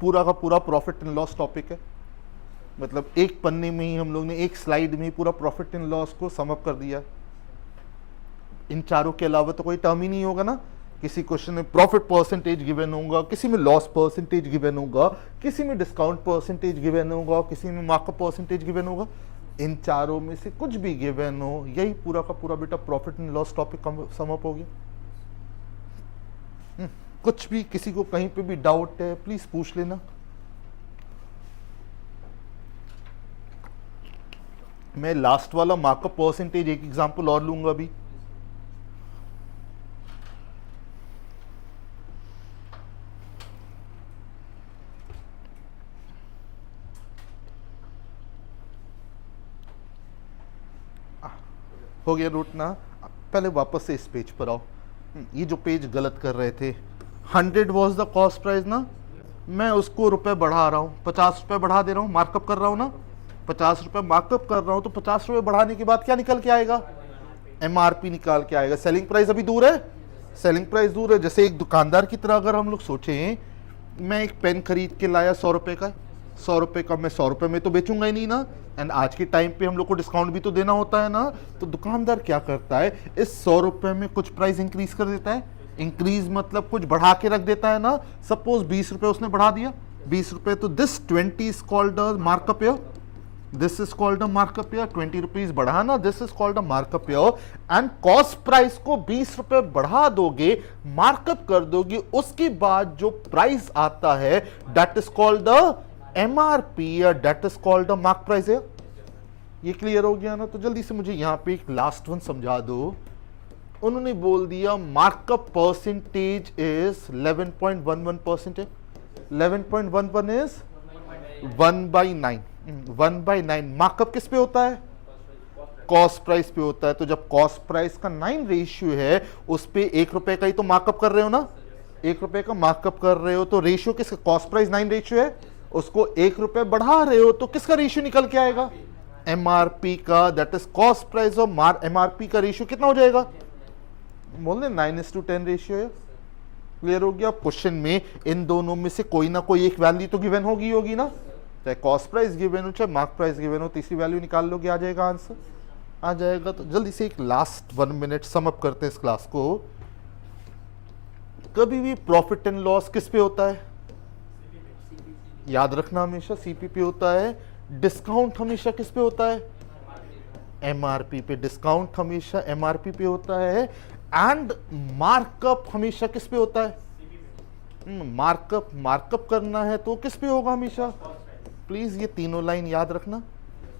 पूरा का पूरा प्रॉफिट एंड लॉस टॉपिक है। मतलब एक पन्ने में ही हम लोग ने, एक स्लाइड में ही पूरा प्रॉफिट एंड लॉस को सम अप कर दिया। इन चारों के अलावा तो कोई टर्म ही नहीं होगा ना, किसी क्वेश्चन में प्रॉफिट परसेंटेज गिवन होगा, किसी में लॉस परसेंटेज गिवन होगा, किसी में डिस्काउंट परसेंटेज गिवन होगा, किसी में मार्कअप परसेंटेज गिवन होगा। इन चारों में से कुछ भी गिवन हो, यही पूरा का पूरा बेटा profit and loss topic sum up हो गया। कुछ भी किसी को कहीं पे भी डाउट है प्लीज पूछ लेना। मैं लास्ट वाला मार्कअप परसेंटेज एक एग्जांपल और लूंगा अभी। हो गया रूट ना। पहले वापस से इस पेज पर आओ। ये जो पेज गलत कर रहे थे, 100 वॉज द कॉस्ट प्राइस ना, मैं उसको रुपए बढ़ा रहा हूँ, 50 रुपए बढ़ा दे रहा हूँ, मार्कअप कर रहा हूँ ना, 50 रुपए मार्कअप कर रहा हूँ, तो 50 रुपए बढ़ाने के बाद क्या निकल के आएगा? MRP निकाल के आएगा। सेलिंग प्राइस अभी दूर है, सेलिंग प्राइस दूर है। जैसे एक दुकानदार की तरह अगर हम लोग सोचें, मैं एक पेन खरीद के लाया 100 रुपए का, 100 रुपए का मैं 100 रुपए में तो बेचूंगा ही नहीं ना, एंड आज के टाइम पे हम लोग को डिस्काउंट भी तो देना होता है ना। तो दुकानदार क्या करता है, इस 100 रुपए में कुछ प्राइस इंक्रीज कर देता है। इंक्रीज मतलब कुछ बढ़ा के रख देता है ना। सपोज 20 रुपए उसने बढ़ा दिया, 20 रुपए, तो this 20 is called a markup here, this is called a markup here. 20 rupees बढ़ाना, this is called a markup here. And cost price को 20 रुपए बढ़ा दोगे, मार्कअप कर दोगे, उसके बाद जो प्राइस आता है that is called the MRP या that is called the mark price है। ये क्लियर हो गया ना? तो जल्दी से मुझे यहां पे एक लास्ट वन समझा दो। उन्होंने बोल दिया मार्कअप परसेंटेज इज 11.11% है। 11.11 इज 1/9। 1/9 मार्कअप किस पे होता है? कॉस्ट प्राइस पे होता है। तो जब कॉस्ट प्राइस का 9 रेशियो है, उस पे 1 रुपए का ही तो मार्कअप कर रहे हो ना, 1 रुपए का मार्कअप कर रहे हो, तो रेशियो किसका? कॉस्ट प्राइस 9 रेशियो है, उसको 1 रुपए बढ़ा रहे हो, तो किसका रेशियो निकल के आएगा? MRP का, दैट इज कॉस्ट प्राइस और MRP का रेशियो कितना हो जाएगा? बोल दे 9:10 रेशियो है। क्लियर हो गया? क्वेश्चन में इन दोनों में से कोई ना कोई एक वैल्यू तो गिवन होगी ना, चाहे कॉस्ट प्राइस गिवन हो चाहे मार्क प्राइस गिवन हो, तीसरी वैल्यू निकाल लोगे, आ जाएगा आंसर, आ जाएगा। तो जल्दी से एक लास्ट 1 मिनट सम अप करते हैं इस क्लास को। कभी भी प्रॉफिट एंड लॉस किस पे होता है? याद रखना, हमेशा CP पे होता है। डिस्काउंट हमेशा किस पे होता है? MRP पे। डिस्काउंट हमेशा MRP पे होता है। एंड मार्कअप हमेशा किस पे होता है? मार्कअप करना है तो किस पे होगा हमेशा? प्लीज ये तीनों लाइन याद रखना।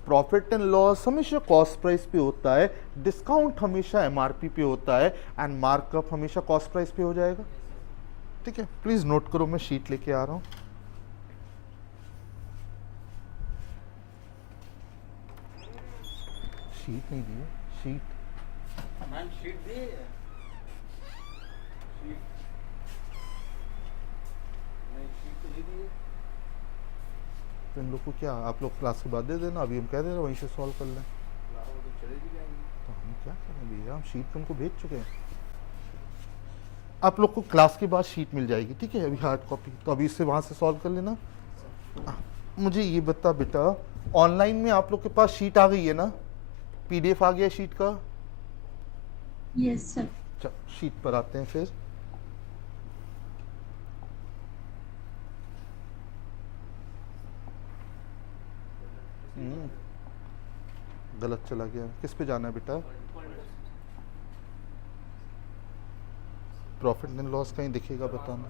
प्रॉफिट एंड लॉस हमेशा कॉस्ट प्राइस पे होता है, डिस्काउंट हमेशा MRP पे होता है, एंड मार्कअप हमेशा कॉस्ट प्राइस पे हो जाएगा। ठीक है, प्लीज नोट करो, मैं शीट लेके आ रहा हूं। शीट नहीं दी है, शीट मैम शीट दी, नहीं शीट तो नहीं दी है। तो इन लोग को क्या, आप लोग क्लास के बाद दे देना, अभी हम कह दे रहे हैं वहीं से सॉल्व कर लें। तो चले भी जाएंगे, तो हम क्या करें भैया, हम शीट तुमको भेज चुके हैं। आप लोग को क्लास के बाद शीट मिल जाएगी, ठीक है, अभी हार्ड कॉपी, तो अभी इससे वहाँ से सॉल्व कर लेना। मुझे ये बता बेटा, ऑनलाइन में आप लोग के पास शीट आ गई है ना, PDF आ गया शीट का? Yes, sir. चल शीट पर आते हैं फिर। गलत चला गया, किस पे जाना है बेटा? प्रॉफिट एंड लॉस कहीं दिखेगा बताना।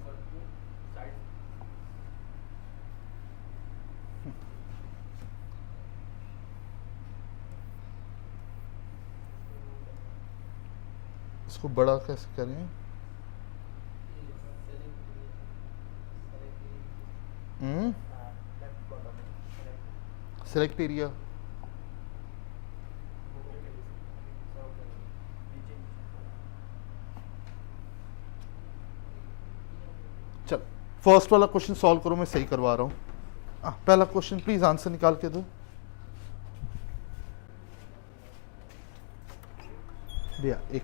इसको बड़ा कैसे करें? सेलेक्ट एरिया, चल फर्स्ट वाला क्वेश्चन सॉल्व करो, मैं सही करवा रहा हूँ। पहला क्वेश्चन प्लीज आंसर निकाल के दो भैया। एक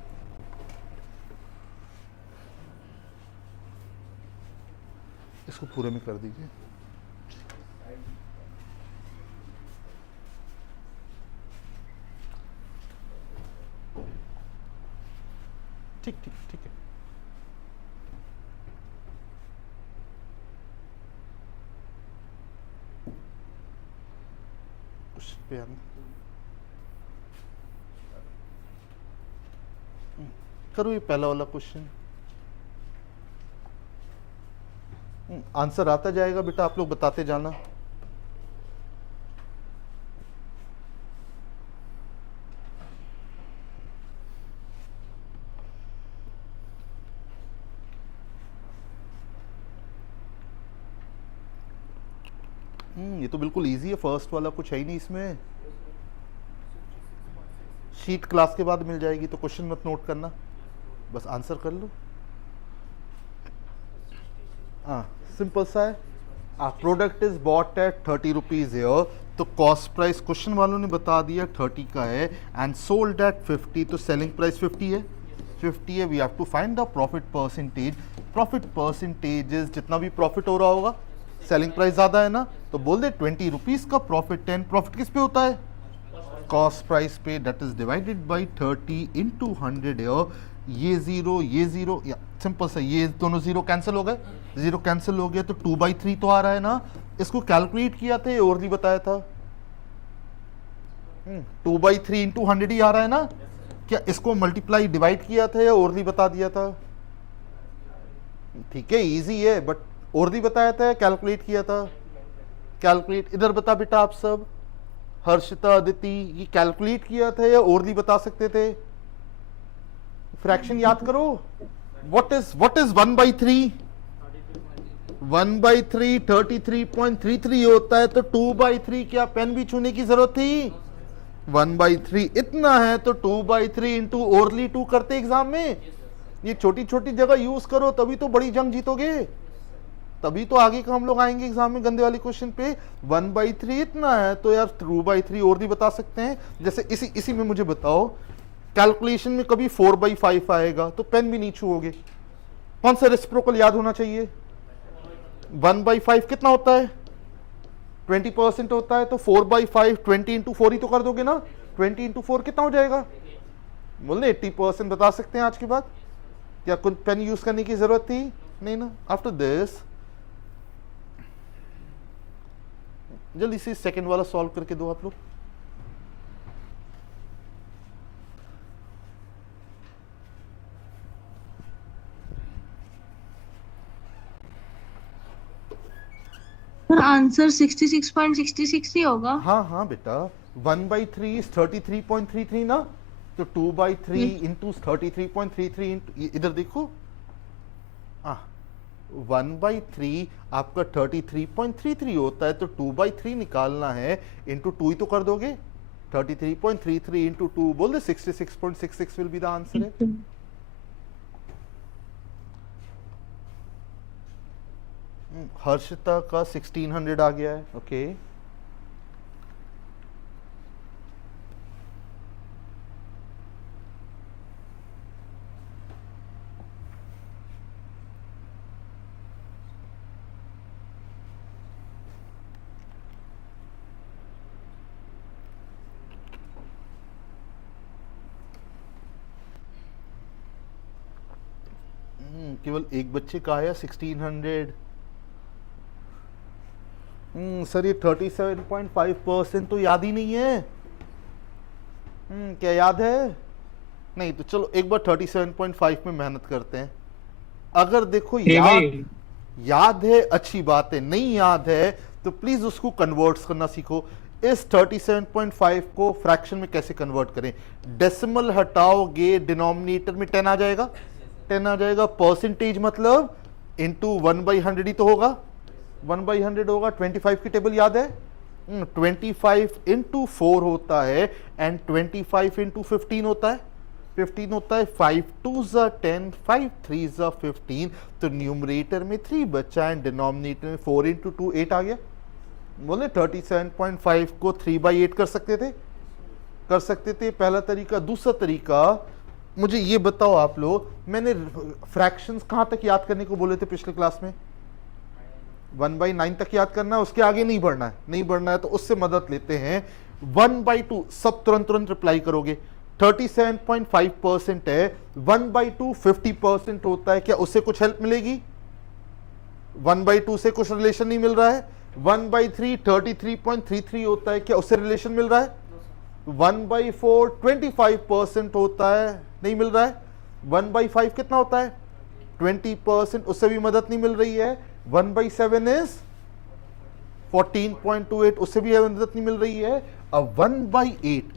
इसको पूरे में कर दीजिए। ठीक ठीक ठीक है। क्वेश्चन पे आना। करो ये पहला वाला क्वेश्चन। आंसर आता जाएगा बेटा, आप लोग बताते जाना। ये तो बिल्कुल इजी है, फर्स्ट वाला कुछ है ही नहीं इसमें। शीट क्लास के बाद मिल जाएगी, तो क्वेश्चन मत नोट करना, बस आंसर कर लो। हाँ सिंपल सा है। Product is bought at 30 rupees here, तो कॉस्ट प्राइस क्वेश्चन वालों ने बता दिया 30 का है, एंड सोल्ड एट 50, तो सेलिंग प्राइस 50 है। 50 है, we have to find the profit percentage. Profit percentage is जितना भी प्रॉफिट हो रहा होगा, सेलिंग प्राइस ज्यादा है ना, तो बोल दे 20 रुपीज का प्रॉफिट। 10 प्रॉफिट किस पे होता है? कॉस्ट प्राइस पे, that is divided by 30 into 100 here. ये जीरो, या सिंपल सा, ये दोनों जीरो कैंसिल हो गए, जीरो कैंसिल हो गया, तो 2/3 तो आ रहा है ना। इसको कैलकुलेट किया था, और नहीं बताया था। 2/3 इंटू 100 ही आ रहा है ना। क्या इसको मल्टीप्लाई डिवाइड किया था या और नहीं बता दिया था? ठीक है, इजी है, बट और नहीं बताया था, कैलकुलेट किया था। कैलकुलेट इधर बता बेटा, आप सब हर्षिता, अदिति, ये कैलकुलेट किया था या और नहीं बता सकते थे? फ्रैक्शन याद करो। What is 1/3? 1/3 33.33 होता है, तो 2/3 क्या पेन भी छूने की जरूरत थी? 1/3 इतना है, तो 2/3 इंटू ओरली 2 करते एग्जाम में। ये छोटी छोटी जगह यूज करो, तभी तो बड़ी जंग जीतोगे, तभी तो आगे का हम लोग आएंगे एग्जाम में गंदे वाले क्वेश्चन पे। 1/3 इतना है, तो यार 2/3 और नहीं बता सकते हैं। जैसे इसी में मुझे बताओ, कैलकुलेशन में कभी 4/5 आएगा तो पेन भी नहीं छूओगे। कौन सा रेसिप्रोकल याद होना चाहिए? 1/5 कितना होता है? 20% होता है, तो 4/5 20 इंटू 4 ही तो कर दोगे ना। 20 इंटू 4 कितना हो जाएगा? बोलने 80% बता सकते हैं आज के बाद। क्या कुछ पेन यूज करने की जरूरत थी? नहीं ना। आफ्टर दिस जल्दी से सेकंड वाला सॉल्व करके दो आप लोग। आंसर 66.66 ही होगा। हाँ बेटा, 1/3 इज 33.33 ना, तो 2/3 इंटू 33.33 इधर देखो। 1/3 आपका 33.33 होता है, तो 2/3 निकालना है, इंटू 2 ही तो कर दोगे। 33.33 इंटू 2 बोल दे 66.66 विल बी द आंसर है। हर्षिता का 1600 आ गया है। ओके केवल एक बच्चे का आया 1600। सर ये 37.5% तो याद ही नहीं है। क्या याद है? नहीं, तो चलो एक बार 37.5 में मेहनत करते हैं। अगर देखो याद है अच्छी बात है, नहीं याद है तो प्लीज उसको कन्वर्ट्स करना सीखो। इस 37.5 को फ्रैक्शन में कैसे कन्वर्ट करें? डेसिमल हटाओगे, डिनोमिनेटर में 10 आ जाएगा, 10 आ जाएगा। परसेंटेज मतलब इंटू 1/100 ही तो होगा, 1/100 होगा। 25 की टेबल याद है? 25 इंटू 4 होता है, एंड 25 इंटू 15 होता है, 15 होता है। 5 2s are 10, 5 3s are 15, तो न्यूमरेटर में 3 बचा एंड डिनोमिनेटर में 4 इंटू 2 8 आ गया। बोले 37.5 को 3/8 कर सकते थे, कर सकते थे। पहला तरीका। दूसरा तरीका, मुझे ये बताओ आप लोग, मैंने फ्रैक्शंस कहां तक याद करने को बोले थे पिछले क्लास में? 1/9 तक याद करना है, उसके आगे नहीं बढ़ना है, नहीं बढ़ना है, तो उससे मदद लेते हैं। 1/2 सब तुरंत रिप्लाई करोगे। 37.5% है, 1/2 50% होता है। क्या उससे कुछ हेल्प मिलेगी? 1/2 से कुछ रिलेशन नहीं मिल रहा है। 1/3 33.33 होता है, क्या उससे रिलेशन मिल रहा है? 1/4 25% होता है, नहीं मिल रहा है। 1/5 कितना होता है? 20%, उससे भी मदद नहीं मिल रही है। 1/7 इज 14.28, उससे भी मदद नहीं मिल रही है। अब 1/8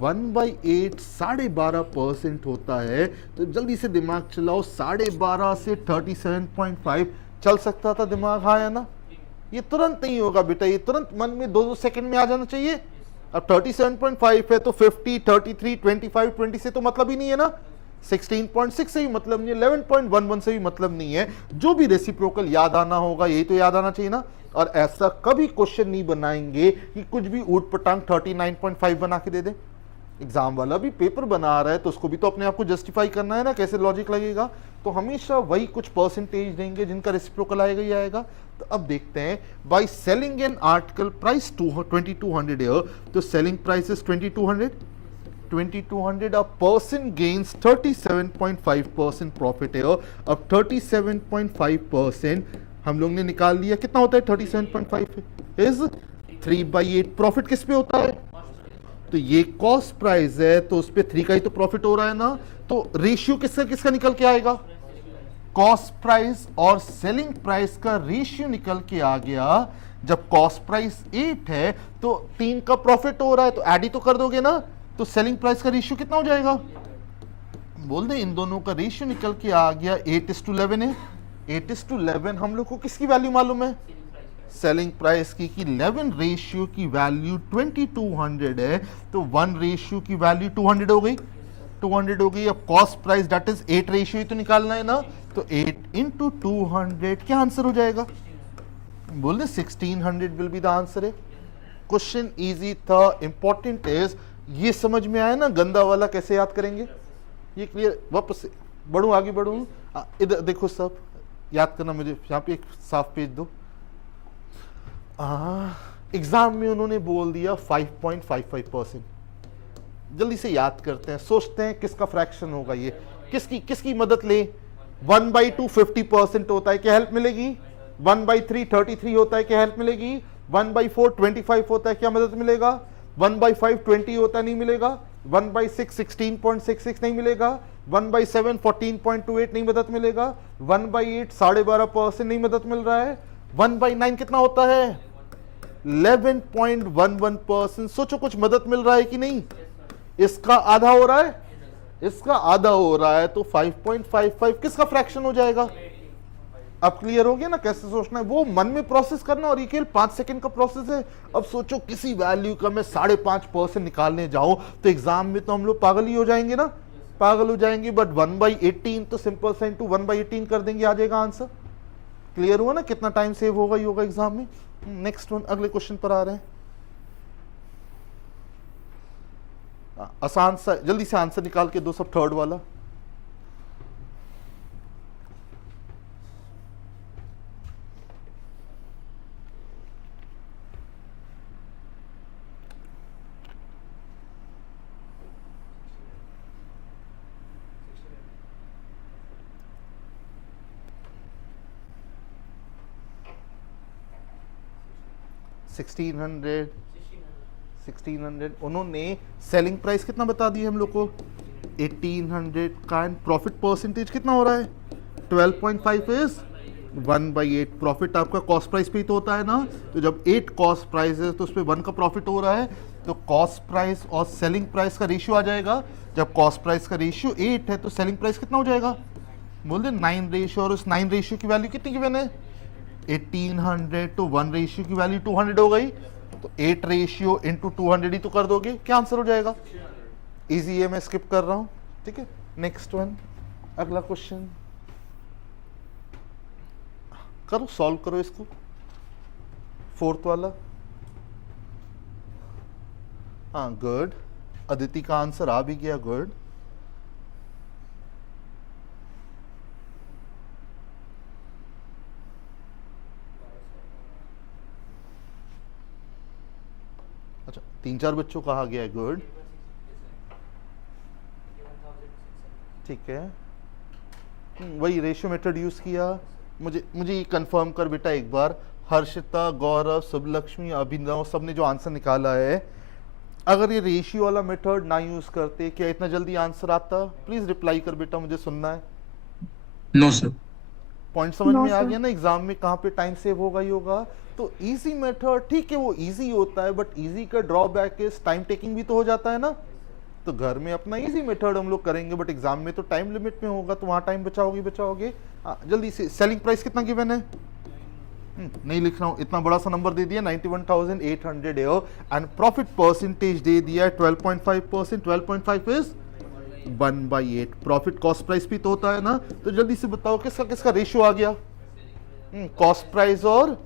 12.5% होता है। तो जल्दी से दिमाग चलाओ, 12.5 से 37.5 चल सकता था दिमाग, हाँ या ना? ये तुरंत नहीं होगा बेटा, ये तुरंत मन में 2-2 सेकंड में आ जाना चाहिए। अब 37.5 है तो 50 33 25 20 से तो मतलब ही नहीं है ना, 16.6 से भी मतलब नहीं है, 11.11 से भी मतलब नहीं है। जो भी रेसिप्रोकल याद आना होगा यही तो याद आना चाहिए ना। और ऐसा कभी क्वेश्चन नहीं बनाएंगे कि कुछ भी ऊट पटांग 39.5 बना के दे दे। एग्जाम वाला भी पेपर बना रहा है तो उसको भी तो अपने आप को जस्टिफाई करना है ना, कैसे लॉजिक लगेगा। तो हमेशा वही कुछ परसेंटेज देंगे जिनका रेसिप्रोकल आएगा ही आएगा। तो अब देखते हैं, by selling an article price 2200 है, तो selling price is 2200, a person gains 37.5% profit है। अब 37.5% हम लोग ने निकाल लिया, कितना होता है 37.5 इज 3/8। प्रॉफिट किस पे होता है? तो ये कॉस्ट प्राइस है तो उस पे 3 का ही तो प्रॉफिट हो रहा है ना। तो रेशियो किसका किसका निकल के आएगा? कॉस्ट प्राइस और सेलिंग प्राइस का रेशियो निकल के आ गया। जब कॉस्ट प्राइस 8 है तो 3 का प्रॉफिट हो रहा है, तो ऐड ही तो कर दोगे ना। तो सेलिंग प्राइस का रेशियो कितना हो जाएगा? बोल दे, इन दोनों का रेशियो निकल के आ गया 8:11 है। 8:11 हम लोग को किसकी वैल्यू मालूम है? सेलिंग प्राइस की, कि 11 रेशियो की वैल्यू 2200 है, तो 1 रेशियो की वैल्यू 200 हो गई, 200 हो गई। अब cost price that is 8 ratio ही तो निकालना है ना, तो 8 × 200 क्या आंसर हो जाएगा? बोल दे 1600 विल बी द आंसर है। क्वेश्चन इजी था, इंपॉर्टेंट इज ये समझ में आया ना, गंदा वाला कैसे याद करेंगे ये क्लियर। वापस से बढ़ूं, आगे बढ़ूं, इधर देखो सब याद करना मुझे, यहाँ पे एक साफ पेज दो। एग्जाम में उन्होंने बोल दिया 5.55%। जल्दी से याद करते हैं, सोचते हैं किसका फ्रैक्शन होगा ये, किसकी मदद ले। 1/2 50% होता है, क्या हेल्प मिलेगी? 1/3 33 होता है, क्या हेल्प मिलेगी? 1/4 25 होता है, क्या मदद मिलेगा? 1/5 20 होता है, नहीं मिलेगा। 1/6 16.66 नहीं मिलेगा। 1/7 14.28 नहीं मदद मिलेगा। 1/8 12.5% नहीं मदद मिल रहा है। 1/9 कितना होता है? 11.11%। सोचो कुछ मदद मिल रहा है कि नहीं? इसका आधा हो रहा है, इसका आधा हो रहा है, तो 5.55 किसका फ्रैक्शन हो जाएगा? अब क्लियर हो गया ना कैसे सोचना है, वो मन में प्रोसेस करना, और ये केवल 5 सेकंड का प्रोसेस है। अब सोचो किसी वैल्यू का मैं 5.5% निकालने जाऊं तो एग्जाम में तो हम लोग पागल ही हो जाएंगे ना, पागल हो जाएंगे। बट 1/18 तो सिंपल सा इंटू 1/18 कर देंगे, आ जाएगा आंसर। क्लियर हुआ ना कितना टाइम सेव होगा ही होगा एग्जाम में। नेक्स्ट वन, अगले क्वेश्चन पर आ रहे हैं। आसान सा, जल्दी से आंसर निकाल के दो सब, थर्ड वाला। $1600 उन्होंने सेलिंग प्राइस कितना बता दी हम लोग को? 1800 का। एंड प्रॉफिट परसेंटेज कितना हो रहा है? 12.5 इज 1/8। प्रॉफिट आपका कॉस्ट प्राइस पे ही तो होता है ना, तो जब 8 कॉस्ट प्राइस है तो उस पर 1 का प्रॉफिट हो रहा है, तो कॉस्ट प्राइस और सेलिंग प्राइस का रेशियो आ जाएगा। जब कॉस्ट प्राइस का रेशियो 8 है तो सेलिंग प्राइस कितना हो जाएगा? बोल दे 9 रेशियो, और उस 9 रेशियो की वैल्यू कितनी गिवन है? 1800, तो 1 रेशियो की वैल्यू 200 हो गई, तो 8 रेशियो इंटू 200 ही तो कर दोगे, क्या आंसर हो जाएगा? इजी है, मैं स्किप कर रहा हूं, ठीक है। नेक्स्ट वन, अगला क्वेश्चन करो, सॉल्व करो इसको, फोर्थ वाला। हाँ गुड, अदिति का आंसर आ भी गया, गुड। अच्छा, 3-4 बच्चों का आ गया है, गुड, ठीक है। वही रेशियो मेथड यूज किया। मुझे ये कंफर्म कर बेटा एक बार, हर्षिता, गौरव, सुबलक्ष्मी, अभिनव, सबने जो आंसर निकाला है, अगर ये रेशियो वाला मेथड ना यूज करते क्या इतना जल्दी आंसर आता? प्लीज रिप्लाई कर बेटा, मुझे सुनना है। No, sir. पॉइंट समझ No, में आ sir. गया ना एग्जाम में कहाँ पे टाइम सेव होगा ही होगा। तो इजी मेथड ठीक है, वो इजी होता है, बट इजी का ड्रॉबैक इज टाइम टेकिंग भी तो हो जाता है ना। तो घर में अपना इजी मेथड हम लोग करेंगे, बट एग्जाम में तो टाइम लिमिट में होगा, तो वहाँ टाइम बचाओगे। जल्दी से सेलिंग प्राइस कितना गिवन है? नहीं लिख रहा हूँ, इतना बड़ा सा नंबर दे दिया 91,800 एंड प्रॉफिट परसेंटेज दे दिया है 12.5%। 12.5 इज 1/8। प्रॉफिट कॉस्ट प्राइस भी तो होता है ना। तो जल्दी से बताओ किसका किसका रेशियो आ गया? कॉस्ट प्राइस और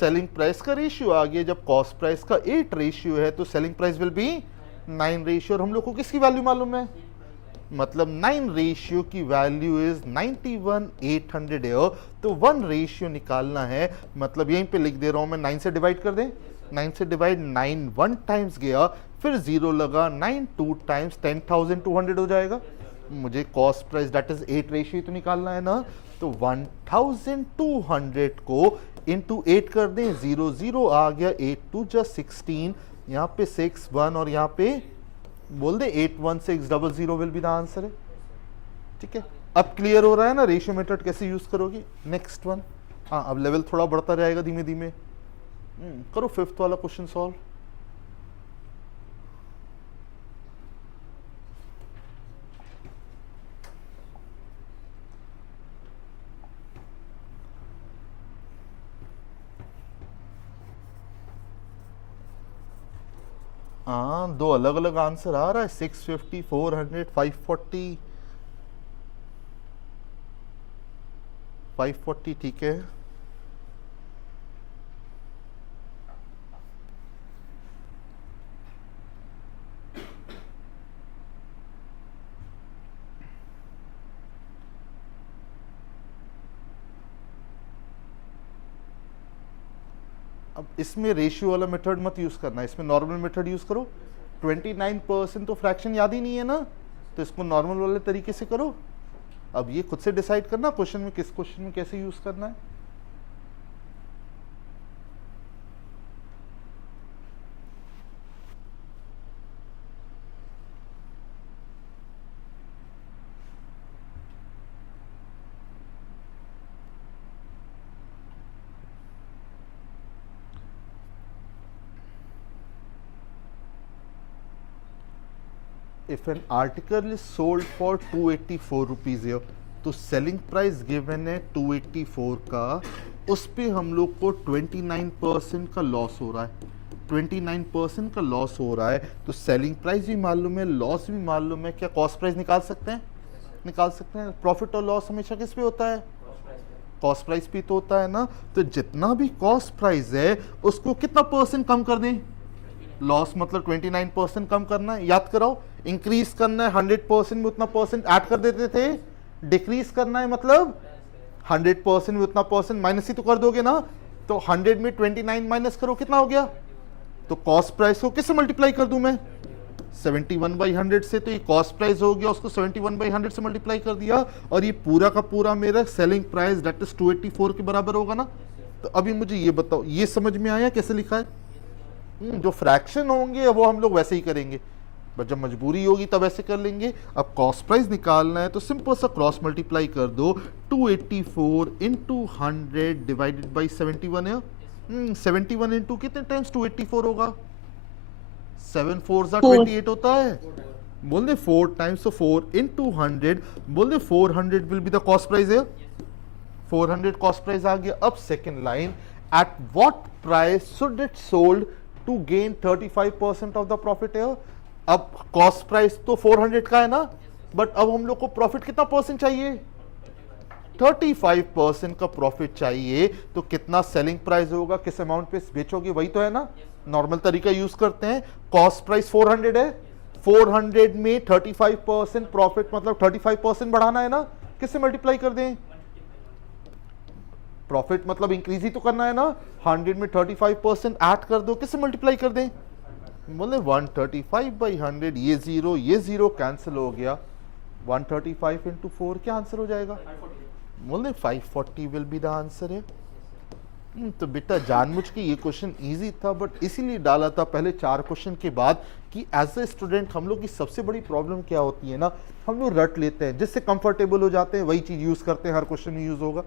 सेलिंग प्राइस का रेशियो आ गया। जब कॉस्ट प्राइस का 8 रेशियो है तो selling price will B 9 ratio. और हम लोग को किसकी वैल्यू मालूम है? मतलब 9 रेशियो की वैल्यू इज 91,800 है। तो 1 रेशियो निकालना है, मतलब यहीं पे लिख दे रहा हूं मैं, 9 से डिवाइड कर दें। 9 से डिवाइड 9 1 टाइम्स गया, फिर 0 लगा, 9 2 टाइम्स 10,200 हो जाएगा। मुझे cost price that is 8 ratio तो निकालना है ना। तो 1,200 को इंटू 8 कर दें, 0 0 आ गया, 8 2 जा 16, यहाँ पे 6 1 और यहाँ पे बोल दे 81600 विल बी द आंसर है। ठीक है, अब क्लियर हो रहा है ना रेशियो मेथड कैसे यूज करोगे। नेक्स्ट वन, हाँ अब लेवल थोड़ा बढ़ता जाएगा धीमे धीमे। करो 5th वाला क्वेश्चन सॉल्व। हाँ, दो अलग अलग आंसर आ रहा है, 650, 400, 540। 540 ठीक है। अब इसमें रेशियो वाला मेथड मत यूज करना, इसमें नॉर्मल मेथड यूज करो। 29% तो फ्रैक्शन याद ही नहीं है ना, तो इसको नॉर्मल वाले तरीके से करो। अब ये खुद से डिसाइड करना क्वेश्चन में, किस क्वेश्चन में कैसे यूज करना है। If an article is sold for 284 rupees here, तो सेलिंग प्राइस गिवन है 284 का, उस पे हम लोग को 29% का लॉस हो रहा है। 29% का लॉस हो रहा है, तो सेलिंग प्राइस भी मालूम है, लॉस भी मालूम है, क्या कॉस्ट प्राइस निकाल सकते हैं? निकाल सकते हैं। प्रॉफिट और लॉस हमेशा किस पे होता है? कॉस्ट प्राइस पे तो होता है ना। तो जितना भी कॉस्ट प्राइस है उसको कितना परसेंट कम कर दें? लॉस मतलब 29% कम करना है, याद कराओ। इंक्रीज करना है 100% में उतना परसेंट ऐड कर देते थे, डिक्रीज करना है मतलब 100% में उतना परसेंट माइनस ही तो कर दोगे ना। तो 100 में 29 माइनस करो, कितना हो गया? तो कॉस्ट प्राइस को किससे मल्टीप्लाई कर दूं मैं? 71/100 से। तो ये कॉस्ट प्राइस हो गया, उसको 71/100 से मल्टीप्लाई कर दिया, और ये पूरा का पूरा मेरा सेलिंग प्राइस दैट इज 284 के बराबर होगा ना। तो अभी मुझे ये बताओ, ये समझ में आया कैसे लिखा है? जो फ्रैक्शन होंगे वो हम लोग वैसे ही करेंगे, बट जब मजबूरी होगी तब ऐसे कर लेंगे। अब कॉस्ट प्राइस निकालना है तो सिंपल सा क्रॉस मल्टीप्लाई कर दो, 284 इंटू 100 डिवाइडेड बाई 71 है। 71 इंटू कितने टाइम्स 284 होगा? 7 4 28 होता है। बोल दे 4 टाइम्स, तो 4 इंटू 100, बोल दे 400 will be the cost price है। 400 कॉस्ट प्राइस आ गया। अब second line, at what price should it sold to gain 35% of the profit है। अब कॉस्ट प्राइस तो 400 का है ना, बट अब हम लोग को प्रॉफिट कितना परसेंट चाहिए? 35% का प्रॉफिट चाहिए। तो कितना सेलिंग प्राइस होगा, किस अमाउंट पे बेचोगे, वही तो है ना। नॉर्मल तरीका यूज करते हैं। कॉस्ट प्राइस 400 है, 400 में 35% प्रॉफिट मतलब 35% बढ़ाना है ना, किससे मल्टीप्लाई कर दें? प्रॉफिट मतलब इंक्रीज ही तो करना है ना। 100 में 35% ऐड कर दो, किससे मल्टीप्लाई कर दें? बोले 135/100, ये जीरो कैंसिल हो गया। 135 इंटू 4 क्या आंसर हो जाएगा? बोले 540 विल बी द आंसर है। तो बेटा जानबूझ के ये क्वेश्चन इजी था, बट इसीलिए डाला था पहले 4 क्वेश्चन के बाद कि एज ए स्टूडेंट हम लोग की सबसे बड़ी प्रॉब्लम क्या होती है ना, हम लोग रट लेते हैं, जिससे कंफर्टेबल हो जाते हैं वही चीज यूज करते हैं, हर क्वेश्चन में यूज होगा।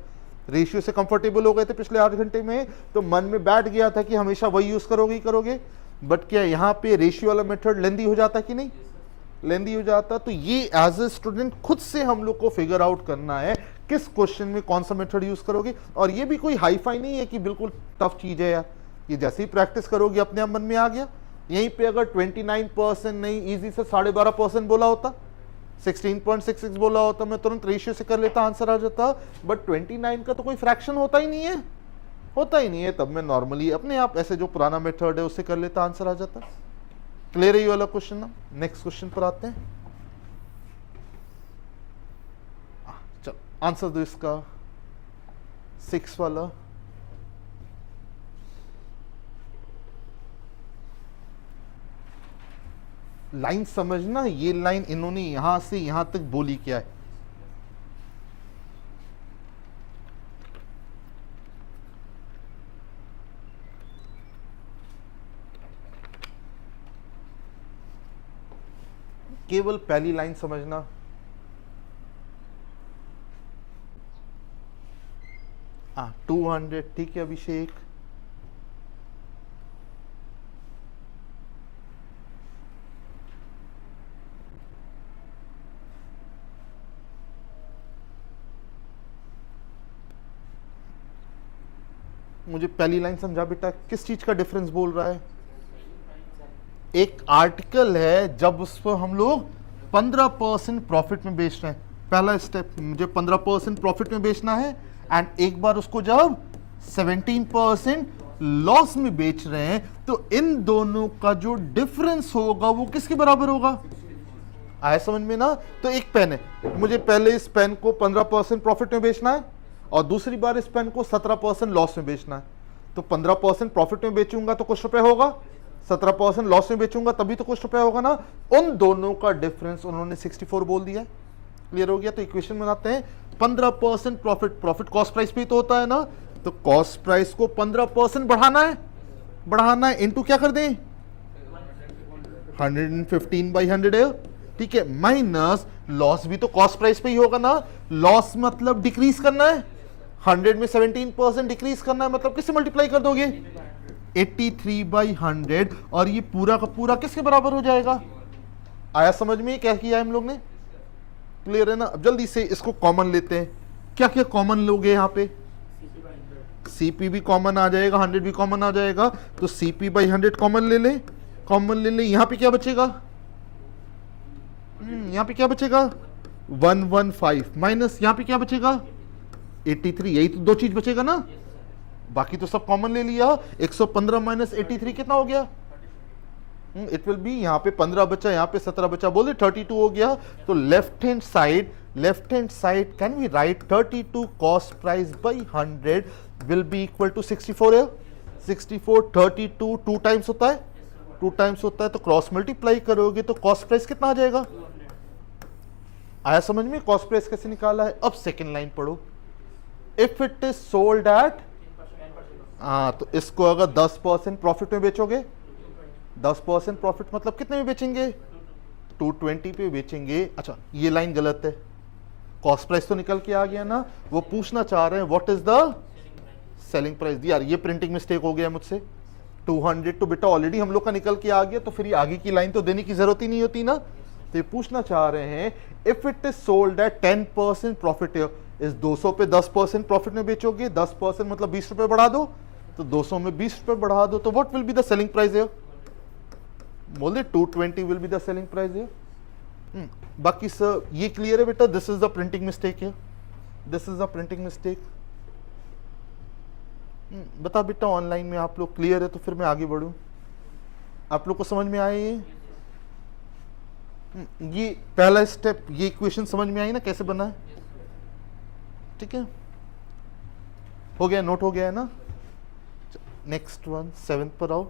रेशियो से कंफर्टेबल हो गए थे पिछले 8 घंटे में, तो मन में बैठ गया था कि हमेशा वही यूज करोगे ही करोगे। बट क्या यहाँ पे रेशियो वाला मेथड लेंदी हो जाता कि नहीं, लेंदी हो जाता। तो ये एज ए स्टूडेंट खुद से हम लोग को फिगर आउट करना है किस क्वेश्चन में कौन सा मेथड यूज करोगे। और ये भी कोई हाई फाई नहीं है कि बिल्कुल टफ चीज है यार, ये जैसे ही प्रैक्टिस करोगे अपने आप मन में आ गया। यहीं पे अगर 29% नहीं इजी से 12.5% बोला होता, 16.66 बोला होता, मैं तुरंत रेशियो से कर लेता, आंसर आ जाता। बट 29 का तो कोई फ्रैक्शन होता ही नहीं है, होता ही नहीं है, तब मैं नॉर्मली अपने आप ऐसे जो पुराना मेथड है उससे कर लेता, आंसर आ जाता। क्लियर है ये वाला क्वेश्चन ना। नेक्स्ट क्वेश्चन पर आते हैं। चलो आंसर दो इसका, 6 वाला। लाइन समझना, ये लाइन इन्होंने यहां से यहां तक बोली क्या है। केवल पहली लाइन समझना। हाँ 200, ठीक है अभिषेक। मुझे पहली लाइन समझा बेटा, किस चीज का डिफरेंस बोल रहा है। एक आर्टिकल है जब उस पर हम लोग 15% प्रॉफिट में बेच रहे हैं, पहला स्टेप मुझे 15% प्रॉफिट में बेचना है, एंड एक बार उसको जब 17% लॉस में बेच रहे हैं, तो इन दोनों का जो डिफरेंस होगा वो किसके बराबर होगा। आया समझ में ना। तो एक पेन है, मुझे पहले इस पेन को 15% प्रॉफिट में बेचना है और दूसरी बार इस पेन को 17% लॉस में बेचना है। तो 15% प्रॉफिट में बेचूंगा तो कुछ रुपए होगा, 17% लॉस में बेचूंगा तभी तो कुछ रुपए होगा ना। उन दोनों का डिफरेंस उन्होंने 64 बोल दिया। क्लियर हो गया। तो इक्वेशन बनाते हैं, 15% प्रॉफिट, प्रॉफिट कॉस्ट प्राइस पे ही तो होता है ना, तो कॉस्ट प्राइस को 15% बढ़ाना है, बढ़ाना है, इनटू क्या कर दें 115/100 है, ठीक है, माइनस लॉस भी तो कॉस्ट प्राइस पे ही होगा ना। लॉस मतलब डिक्रीज करना है, 100 में 17% डिक्रीज करना है, मतलब किससे मल्टीप्लाई कर दोगे 83/100, और ये पूरा का पूरा किसके बराबर हो जाएगा। आया समझ में क्या किया है हम लोग ने। क्लियर है ना। अब जल्दी से इसको कॉमन लेते हैं। क्या क्या कॉमन लोगे यहाँ पे, सीपी भी कॉमन आ जाएगा, 100 भी कॉमन आ जाएगा, तो CP/100 कॉमन ले ले, कॉमन ले ले। यहाँ पे क्या बचेगा, यहाँ पे क्या बचेगा 115 माइनस यहाँ पे क्या बचेगा 83, यही तो दो चीज बचेगा ना, बाकी तो सब कॉमन ले लिया। 115 माइनस 83 कितना हो गया, इट विल बी, यहाँ पे 15 बचा, यहाँ पे 17 बचा, बोले 32 हो गया। तो left hand side can we write 32 cost price by 100 will be equal to 64 है। 64 32 टू टाइम्स होता है, 2 टाइम्स होता है, तो क्रॉस मल्टीप्लाई करोगे तो कॉस्ट प्राइस कितना आ जाएगा। आया समझ में कॉस्ट प्राइस कैसे निकाला है। अब सेकेंड लाइन पढ़ो, if it is sold at, हाँ तो इसको अगर 10% प्रॉफिट में बेचोगे, 10% प्रॉफिट मतलब कितने में बेचेंगे 220 पे बेचेंगे। अच्छा ये लाइन गलत है, कॉस्ट प्राइस तो निकल के आ गया ना, वो पूछना चाह रहे हैं what is the selling price. यार ये प्रिंटिंग मिस्टेक हो गया मुझसे, 200 तो बेटा ऑलरेडी हम लोग का निकल के आ गया, तो फिर ये आगे की लाइन तो देने की जरूरत ही नहीं होती ना। तो ये पूछना चाह रहे हैं if it is sold at 10% profit, इस 200 पे 10% प्रॉफिट में बेचोगे, 10% मतलब 20 रुपए बढ़ा दो, तो 200 में 20 रुपए बढ़ा दो, तो what will be the selling price है, बोल दे 220 will be the selling price है। बाकी सर ये क्लियर है बेटा, this is the printing mistake है, this is the printing mistake. बता बेटा ऑनलाइन में आप लोग क्लियर है तो फिर मैं आगे बढ़ूं, आप लोग को समझ में आए ये पहला स्टेप, ये इक्वेशन समझ में आई ना कैसे बना है, ठीक है, हो गया, नोट हो गया है ना। नेक्स्ट वन 7th पर आओ।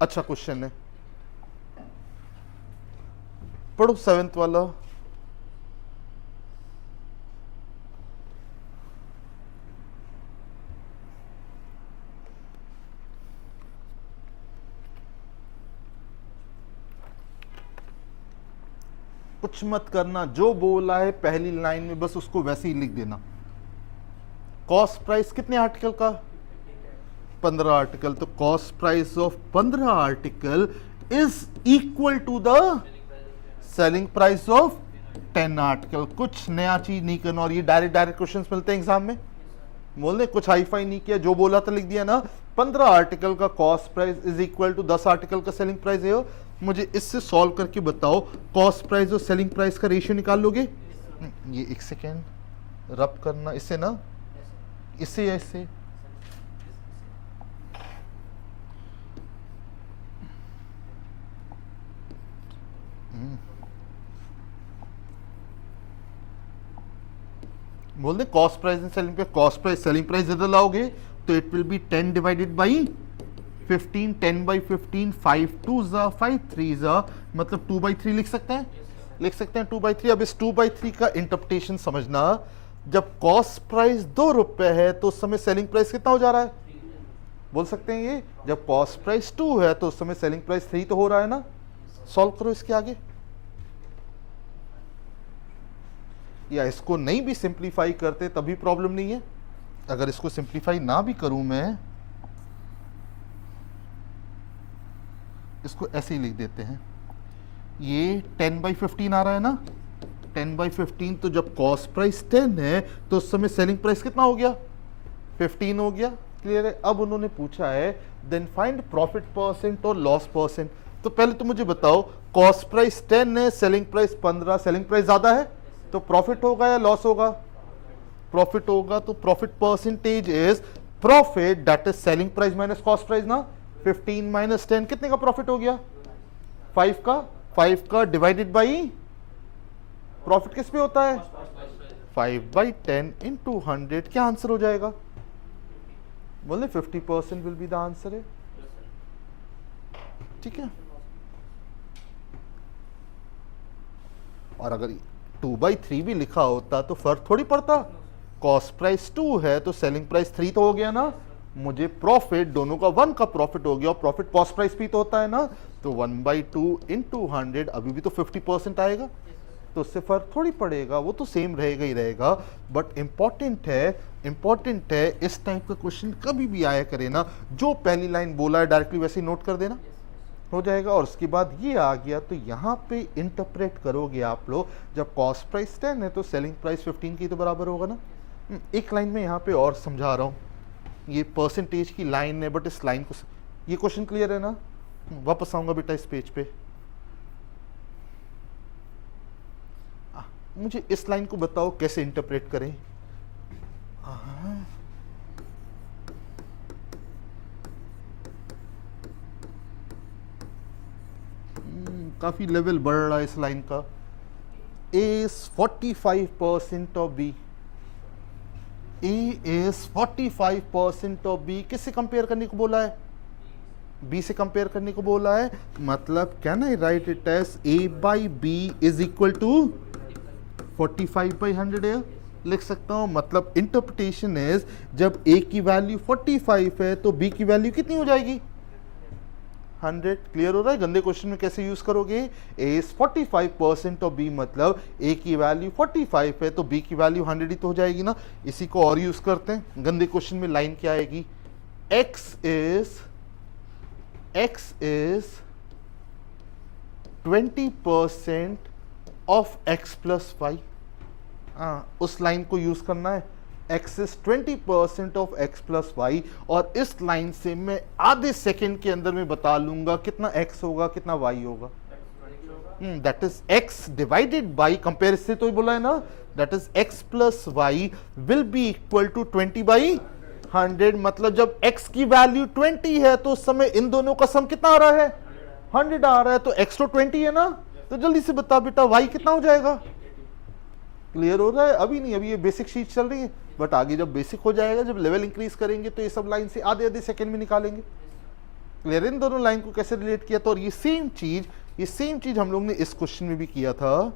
अच्छा क्वेश्चन है, पढ़ो 7th वाला। कुछ मत करना, जो बोला है पहली लाइन में बस उसको वैसे ही लिख देना। कॉस्ट प्राइस कितने आर्टिकल का? 15 आर्टिकल। तो cost price of 15 article is equal to the selling price of 10 article. कुछ नया चीज नहीं करना, और ये डायरेक्ट क्वेश्चंस मिलते हैं एग्जाम में। बोल दे कुछ हाईफाई नहीं किया, जो बोला था लिख दिया ना। 15 आर्टिकल का cost price is equal to 10 article का सेलिंग प्राइस है। मुझे इससे सॉल्व करके बताओ, कॉस्ट प्राइस और सेलिंग प्राइस का रेशियो निकाल लोगे? ये एक सेकेंड रब करना, इससे ना, इससे या इससे? बोल दे cost price and selling price. Cost price selling price ज्यादा लाओगे तो it will be 10 divided by 15, 10 by 15, 5 2 जा 5 3 जा, मतलब 2 बाई 3 लिख सकते हैं, लिख सकते हैं 2 बाई 3। अब इस 2 बाई 3 का इंटरप्रिटेशन समझना। जब कॉस्ट प्राइस 2 रुपए है तो उस समय सेलिंग प्राइस कितना हो जा रहा है? बोल सकते हैं ये, जब कॉस्ट प्राइस 2 है तो उस समय सेलिंग प्राइस 3 तो हो रहा है ना। सॉल्व करो इसके आगे, या इसको नहीं भी सिंप्लीफाई करते तभी प्रॉब्लम नहीं है। अगर इसको सिंप्लीफाई ना भी करूं मैं, इसको ऐसे ही लिख देते हैं। ये 10 बाई 15 आ रहा है ना, 10 बाई 15। तो जब कॉस्ट प्राइस 10 है तो उस समय सेलिंग प्राइस कितना हो गया? 15 हो गया। क्लियर है? अब उन्होंने पूछा है देन फाइंड प्रॉफिट परसेंट और लॉस परसेंट। तो पहले तो मुझे बताओ, कॉस्ट प्राइस 10 है, सेलिंग प्राइस 15, सेलिंग प्राइस ज्यादा है तो प्रॉफिट होगा या लॉस होगा? प्रॉफिट होगा। तो profit percentage is profit that is selling price minus cost price ना। 15 माइनस 10 कितने का प्रॉफिट हो गया? 5 का। 5 का डिवाइडेड बाई प्रॉफिट किस पे होता है? 5 बाई 10 इंटू 100। क्या आंसर हो जाएगा? बोले 50% विल बी द आंसर है। ठीक है। और अगर 2 बाई 3 भी लिखा होता तो फर्क थोड़ी पड़ता। कॉस्ट प्राइस 2 है तो सेलिंग प्राइस 3 तो हो गया ना। मुझे प्रॉफिट दोनों का 1 का प्रॉफिट हो गया, और प्रॉफिट कॉस्ट प्राइस भी तो होता है ना। तो 1/2 इंटू 100, अभी भी तो 50% आएगा, तो उससे फर्क थोड़ी पड़ेगा, वो तो सेम रहेगा ही रहेगा। बट इंपॉर्टेंट है इस टाइप का क्वेश्चन कभी भी आया करे ना, जो पहली लाइन बोला है डायरेक्टली वैसे ही नोट कर देना, हो जाएगा। और उसके बाद ये आ गया तो यहाँ पे इंटरप्रेट करोगे आप लोग, जब कॉस्ट प्राइस 10 है तो सेलिंग प्राइस 15 की तो बराबर होगा ना। एक लाइन में यहाँ पे और समझा रहा हूँ, ये परसेंटेज की लाइन है, बट इस लाइन को, ये क्वेश्चन क्लियर है ना? वापस आऊंगा बेटा इस पेज पे। मुझे इस लाइन को बताओ कैसे इंटरप्रेट करें। काफी लेवल बढ़ रहा है इस लाइन का। A is 45% of B। A is 45% of B। किससे कंपेयर करने को बोला है? B से कंपेयर करने को बोला है। मतलब can I write it as A by B is equal to 45/100 है, लिख सकता हूं। मतलब इंटरप्रिटेशन इज, जब A की वैल्यू 45 है तो B की वैल्यू कितनी हो जाएगी? 100। क्लियर हो रहा है? गंदे क्वेश्चन में कैसे यूज करोगे? A is 45% ऑफ B, मतलब A की वैल्यू 45 है तो B की वैल्यू 100 ही तो हो जाएगी ना। इसी को और यूज करते हैं। गंदे क्वेश्चन में लाइन क्या आएगी? X is 20% of X plus Y. उस लाइन को यूज करना है। X is 20% of X plus Y, और इस लाइन से मैं आधे सेकेंड के अंदर में बता लूंगा कितना X होगा कितना Y होगा। That is X divided by, compare से तो बोला है ना, that is X plus Y will be equal to 20/100। मतलब जब X की वैल्यू 20 है तो उस समय इन दोनों का सम कितना आ रहा है? 100 आ रहा है। तो X तो 20 है ना, तो जल्दी से बता बेटा Y कितना हो जाएगा? क्लियर हो रहा है? अभी नहीं, अभी ये बेसिक शीट चल रही है, बट आगे जब बेसिक हो जाएगा, जब लेवल इंक्रीज करेंगे तो ये सब लाइन से आधे आधे सेकंड में निकालेंगे। क्लियर? इन दोनों लाइन को कैसे रिलेट किया था। और ये सेम चीज हम लोग ने इस क्वेश्चन में भी किया था,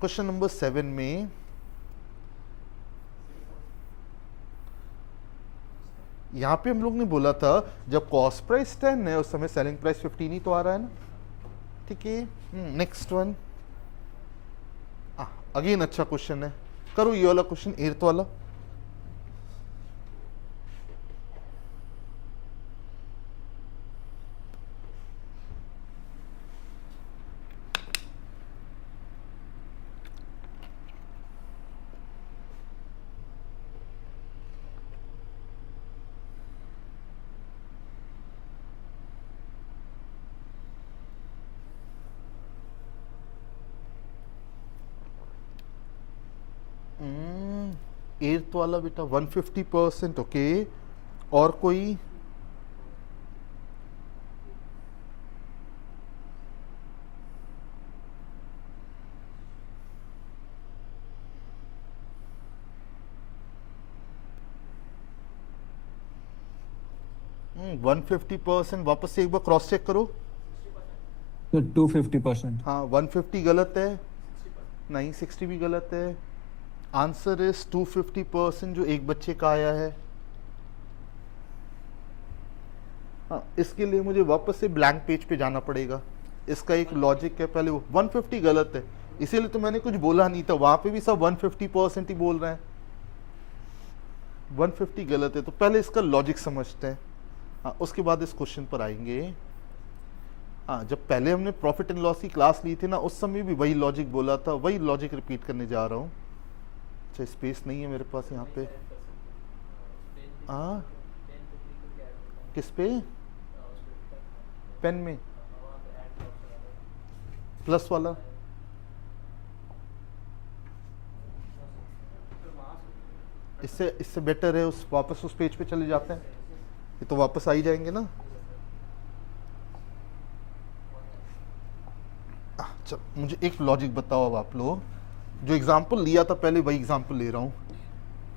क्वेश्चन नंबर 7 में। यहां पे हम लोग ने बोला था जब कॉस्ट प्राइस 10 है उस समय सेलिंग प्राइस 15 ही तो आ रहा है ना। ठीक है, नेक्स्ट वन। अगेन अच्छा क्वेश्चन है, करो ये वाला क्वेश्चन, एर्थ वाला। एर्थ वाला बेटा 150%, ओके। और कोई? हम्म, 150%, वापस से एक बार क्रॉस चेक करो। तो 250%। हाँ 150 गलत है, नहीं 60 भी गलत है। आंसर इज 250% जो एक बच्चे का आया है। हाँ, इसके लिए मुझे वापस से ब्लैंक पेज पे जाना पड़ेगा। इसका एक लॉजिक है, पहले वो 150 गलत है, इसीलिए तो मैंने कुछ बोला नहीं था, वहां पे भी सब 150% ही बोल रहे हैं। 150 गलत है, तो पहले इसका लॉजिक समझते हैं। हाँ, उसके बाद इस क्वेश्चन पर आएंगे। हाँ, जब पहले हमने प्रॉफिट एंड लॉस की क्लास ली थी ना, उस समय भी वही लॉजिक बोला था, वही लॉजिक रिपीट करने जा रहा हूँ। अच्छा, स्पेस नहीं है मेरे पास यहाँ पे। हाँ, किस पे? पेन में प्लस वाला। इससे बेटर है उस वापस उस पेज पे चले जाते हैं, ये तो वापस आ ही जाएंगे ना। चल मुझे एक लॉजिक बताओ अब आप लोग, जो एग्जांपल लिया था पहले वही एग्जांपल ले रहा हूँ।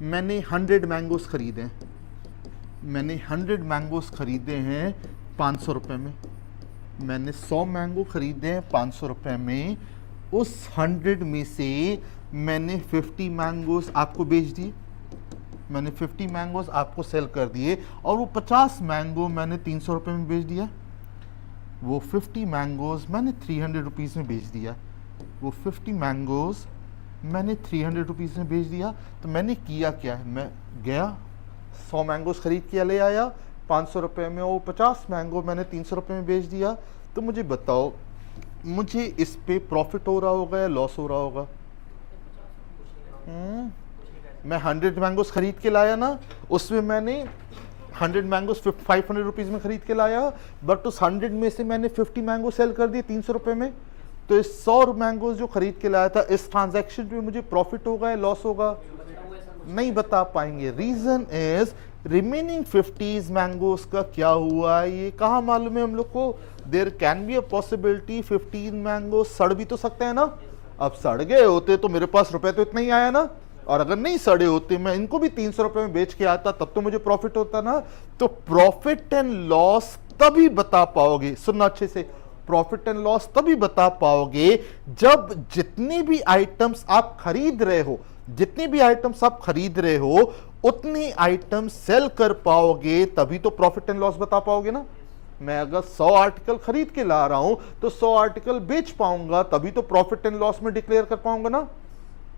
मैंने 100 मैंगोस खरीदे हैं, मैंने 100 मैंगोस खरीदे हैं 500 रुपये में। मैंने 100 मैंगो खरीदे हैं 500 रुपये में। उस 100 में से मैंने 50 मैंगोस आपको बेच दिए, मैंने 50 मैंगोस आपको सेल कर दिए, और वो 50 मैंगो मैंने 300 रुपये में बेच दिया। वो 50 मैंगोज मैंने 300 रुपीज़ में बेच दिया। वो 50 मैंगोज मैंने 300 रुपीज़ में बेच दिया। तो मैंने किया क्या है, मैं गया 100 मैंगोज खरीद के ले आया 500 रुपये में, वो 50 मैंगो मैंने 300 रुपये में बेच दिया। तो मुझे बताओ, मुझे इस पे प्रॉफिट हो रहा होगा या लॉस हो रहा होगा? मैं 100 मैंगोज खरीद के लाया ना, उसमें मैंने 100 मैंगोज 500 रुपीज़ में खरीद के लाया, बट उस 100 में से मैंने 50 मैंगो सेल कर दिए 300 रुपये में। तो इस 100 मैंगोज जो खरीद के लाया था, इस ट्रांजैक्शन पे मुझे प्रॉफिट होगा या लॉस होगा? नहीं बता पाएंगे। रीजन इज रिमेनिंग 50 मैंगोज का क्या हुआ, ये कहाँ मालूम है हम लोग को। There can be a possibility 15 mango सड़ भी तो सकते हैं ना। अब सड़ गए होते तो मेरे पास रुपए तो इतना ही आया ना, और अगर नहीं सड़े होते, मैं इनको भी 300 रुपए में बेच के आता, तब तो मुझे प्रॉफिट होता ना। तो प्रॉफिट एंड लॉस तभी बता पाओगे, सुनना अच्छे से, प्रॉफिट एंड लॉस तभी बता पाओगे जब जितनी भी आइटम्स आप खरीद रहे हो, जितनी भी आइटम्स आप खरीद रहे हो उतनी आइटम सेल कर पाओगे, तभी तो प्रॉफिट एंड लॉस बता पाओगे ना। मैं अगर 100 आर्टिकल खरीद के ला रहा हूं तो 100 आर्टिकल बेच पाऊंगा, तभी तो प्रॉफिट एंड लॉस में डिक्लेयर कर पाऊंगा ना।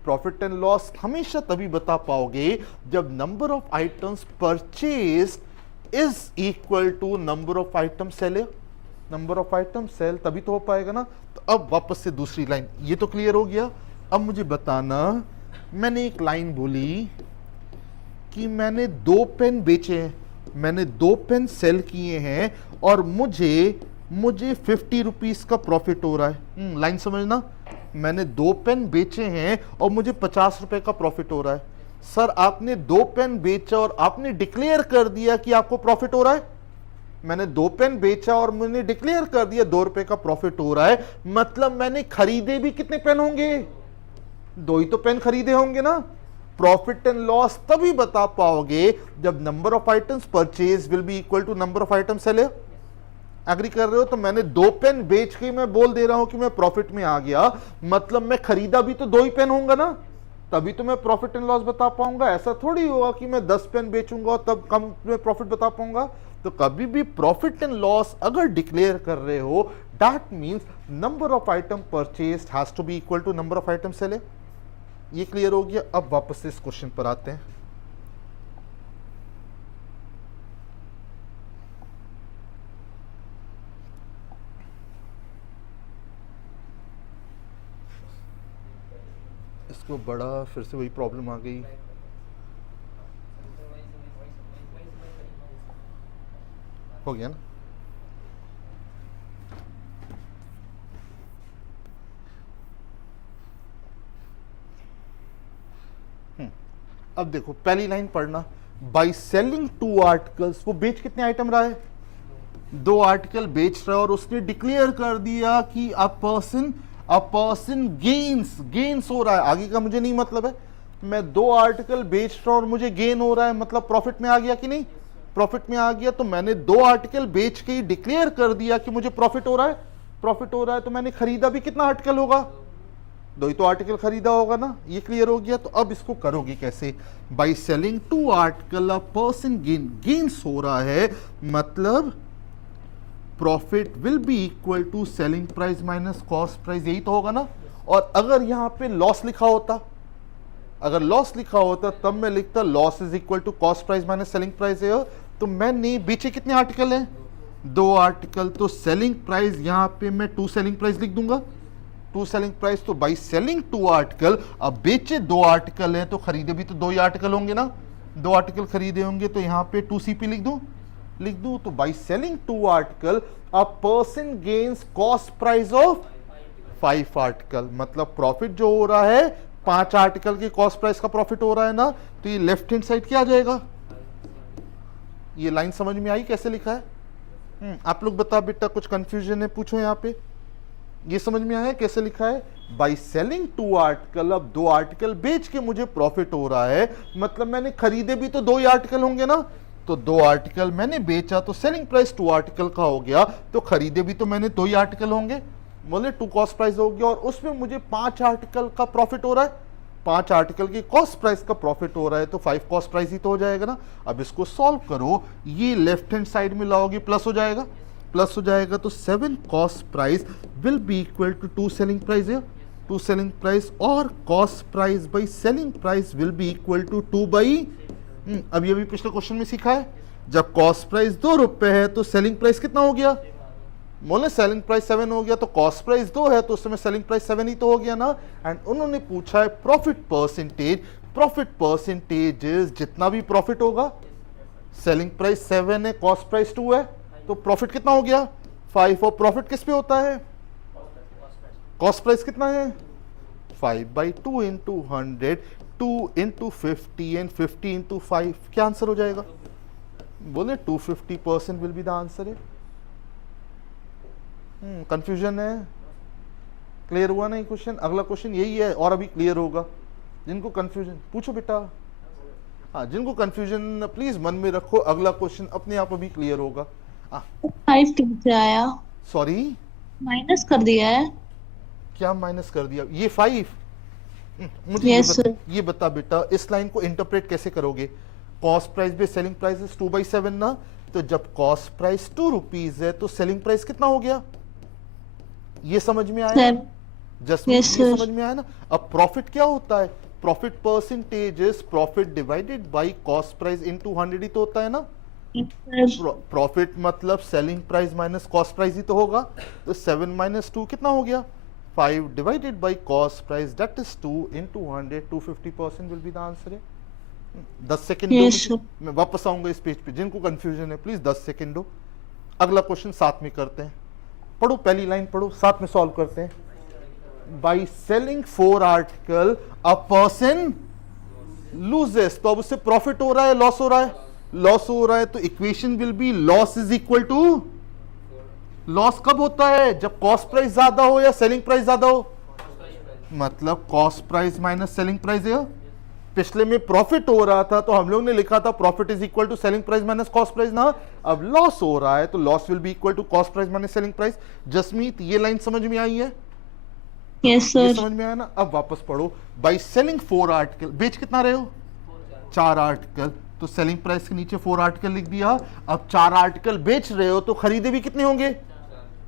प्रॉफिट एंड लॉस हमेशा तभी बता पाओगे जब number of items purchase is equal to number of item sell. Number of item sell तभी तो हो पाएगा ना। तो अब वापस से दूसरी लाइन, ये तो क्लियर हो गया। अब मुझे बताना, मैंने एक लाइन बोली कि मैंने 2 पेन बेचे हैं, मैंने 2 पेन सेल किए हैं और मुझे 50 रुपीज का प्रॉफिट हो रहा है। लाइन समझना, मैंने 2 पेन बेचे हैं और मुझे 50 रुपए का प्रॉफिट हो रहा है। सर आपने 2 पेन बेचा और आपने डिक्लेयर कर दिया कि आपको प्रॉफिट हो रहा है। मैंने 2 पेन बेचा और मैंने डिक्लेयर कर दिया 2 रुपए का प्रॉफिट हो रहा है, मतलब मैंने खरीदे भी कितने पेन होंगे? 2 ही तो पेन खरीदे होंगे ना। प्रॉफिट एंड लॉस तभी बता पाओगे जब number of items purchase will be equal to number of items sell. Agree कर रहे हो? तो मैंने 2 पेन बेच के मैं बोल दे रहा हूं कि मैं प्रॉफिट में आ गया, मतलब मैं खरीदा भी तो 2 ही पेन होंगे ना, तभी तो मैं प्रॉफिट एंड लॉस बता पाऊंगा। ऐसा थोड़ी होगा कि मैं 10 पेन बेचूंगा तब कम में प्रॉफिट बता पाऊंगा। तो कभी भी प्रॉफिट एंड लॉस अगर डिक्लेयर कर रहे हो, that means number of item purchased has to be equal to number of item sell. ये क्लियर हो गया। अब वापस से इस क्वेश्चन पर आते हैं। इसको बड़ा, फिर से वही प्रॉब्लम आ गई। हो गया ना? अब देखो पहली लाइन पढ़ना, बाई सेलिंग 2 आर्टिकल्स। वो बेच कितने आइटम रहा है? 2 आर्टिकल बेच रहा है और उसने डिक्लेयर कर दिया कि अ पर्सन गेन्स हो रहा है। आगे का मुझे नहीं मतलब है, मैं 2 आर्टिकल बेच रहा हूं और मुझे गेन हो रहा है, मतलब प्रॉफिट में आ गया कि नहीं? प्रॉफिट में आ गया। तो मैंने 2 आर्टिकल बेच के ही डिक्लेयर कर दिया कि मुझे प्रॉफिट हो रहा है। प्रॉफिट हो रहा है तो मैंने खरीदा भी कितना आर्टिकल होगा? 2 ही तो आर्टिकल खरीदा होगा ना। ये क्लियर हो गया। तो अब इसको करोगे कैसे? By selling 2 article a person gains हो रहा है, मतलब profit will be equal to selling price minus cost price. यही तो होगा ना। और अगर यहां पे लॉस लिखा होता, अगर लॉस लिखा होता तब मैं लिखता loss is equal to cost price minus selling price है। तो मैंने बेचे कितने आर्टिकल हैं? 2 आर्टिकल। तो सेलिंग प्राइस यहां पे मैं 2 सेलिंग प्राइस लिख दूंगा। 2 सेलिंग प्राइस। तो बाई सेलिंग 2 आर्टिकल, अब बेचे 2 आर्टिकल हैं तो खरीदे भी तो 2 ही आर्टिकल होंगे ना। 2 आर्टिकल खरीदे होंगे तो यहां पे 2CP लिख दूं। तो by selling 2 article a person gains cost price of 5 article. मतलब प्रॉफिट जो हो रहा है 5 आर्टिकल के कॉस्ट प्राइस का प्रॉफिट हो रहा है ना। तो ये लेफ्ट हैंड साइड क्या आ जाएगा? ये लाइन समझ में आई कैसे लिखा है? आप लोग बता बेटा, कुछ कंफ्यूजन है? पूछो यहाँ पे। ये समझ में आया कैसे लिखा है? बाई सेलिंग 2 आर्टिकल, अब 2 आर्टिकल बेच के मुझे प्रॉफिट हो रहा है, मतलब मैंने खरीदे भी तो 2 ही आर्टिकल होंगे ना। तो 2 आर्टिकल मैंने बेचा तो सेलिंग प्राइस 2 आर्टिकल का हो गया, तो खरीदे भी तो मैंने 2 ही आर्टिकल होंगे, बोले 2 कॉस्ट प्राइस हो गया। और उसमें मुझे 5 आर्टिकल का प्रॉफिट हो रहा है, 5 आर्टिकल की कॉस्ट प्राइस का प्रॉफिट हो रहा है, तो 5 कॉस्ट प्राइस ही तो हो जाएगा ना। अब इसको सॉल्व करो, ये लेफ्ट हैंड साइड में लाओगे प्लस हो जाएगा, प्लस हो जाएगा। तो 7 cost price will be equal to 2 selling price है, 2 सेलिंग प्राइस, और cost price by selling price will be equal to 2 by. अब ये भी पिछले क्वेश्चन में सीखा है, जब कॉस्ट प्राइस 2 रुपए है तो सेलिंग प्राइस कितना हो गया? बोले सेलिंग प्राइस 7 हो गया, तो कॉस्ट प्राइस 2 है तो उस समय सेलिंग प्राइस 7 ही तो हो गया ना। एंड उन्होंने पूछा है प्रॉफिट परसेंटेज। प्रॉफिट परसेंटेज जितना भी प्रॉफिट होगा, सेलिंग प्राइस 7 है, कॉस्ट प्राइस 2 है, तो प्रॉफिट कितना हो गया? 5। और प्रॉफिट किस पे होता है? कॉस्ट प्राइस कितना है? 5/2 इंटू 100, 2 इंटू 50 एंड 50 इंटू 5। क्या आंसर हो जाएगा? बोले 250% विल बी द आंसर है। कंफ्यूजन है? क्लियर हुआ नहीं क्वेश्चन? अगला क्वेश्चन यही है और अभी क्लियर होगा। जिनको कंफ्यूजन पूछो बेटा, हाँ जिनको कंफ्यूजन प्लीज मन में रखो, अगला क्वेश्चन अपने आप अभी क्लियर होगा। 5 कैसे आया? सॉरी माइनस कर दिया है। क्या माइनस कर दिया? ये 5। मुझे Yes, ये बता बेटा, इस लाइन को इंटरप्रेट कैसे करोगे? कॉस्ट प्राइस पे सेलिंग प्राइस इज 2/7 ना, तो जब कॉस्ट प्राइस 2 रुपीज है तो सेलिंग प्राइस कितना हो गया? ये समझ में आया? जस्ट Yes, ये sir. समझ में आया ना। अब प्रॉफिट क्या होता है? Profit percentage is profit divided by cost price into 100 ही तो होता है ना। प्रॉफिट मतलब selling price minus cost price ही तो होगा। तो 7 - 2 कितना हो गया? 5 divided by cost price, that is 2 into 100, 250% will be the answer है। 10 सेकेंड Yes, दो, sir. मैं वापस आऊंगा इस पेज पे। जिनको कंफ्यूजन है प्लीज 10 सेकेंड दो। अगला क्वेश्चन साथ में करते हैं। पढ़ो, पहली लाइन पढ़ो, साथ में सॉल्व करते हैं। By selling 4 article a person loses, तो अब उससे प्रॉफिट हो रहा है, लॉस हो रहा है? लॉस हो रहा है, तो equation will be loss is equal to, loss कब होता है? जब कॉस्ट प्राइस ज्यादा हो या सेलिंग प्राइस ज्यादा हो, मतलब cost price minus selling price है। पिछले में प्रॉफिट हो रहा था तो हम लोग ने लिखा था profit is equal to selling price minus cost price ना। अब लॉस हो रहा है तो loss will be equal to cost price minus selling price. Jasmeet, ये लाइन समझ में आई है? यस ये सर। समझ में आया ना। अब वापस पढ़ो, बाई सेलिंग 4 आर्टिकल, बेच कितना रहे हो? 4 आर्टिकल, तो सेलिंग प्राइस के नीचे 4 आर्टिकल लिख दिया। अब 4 आर्टिकल बेच रहे हो तो खरीदे भी कितने होंगे?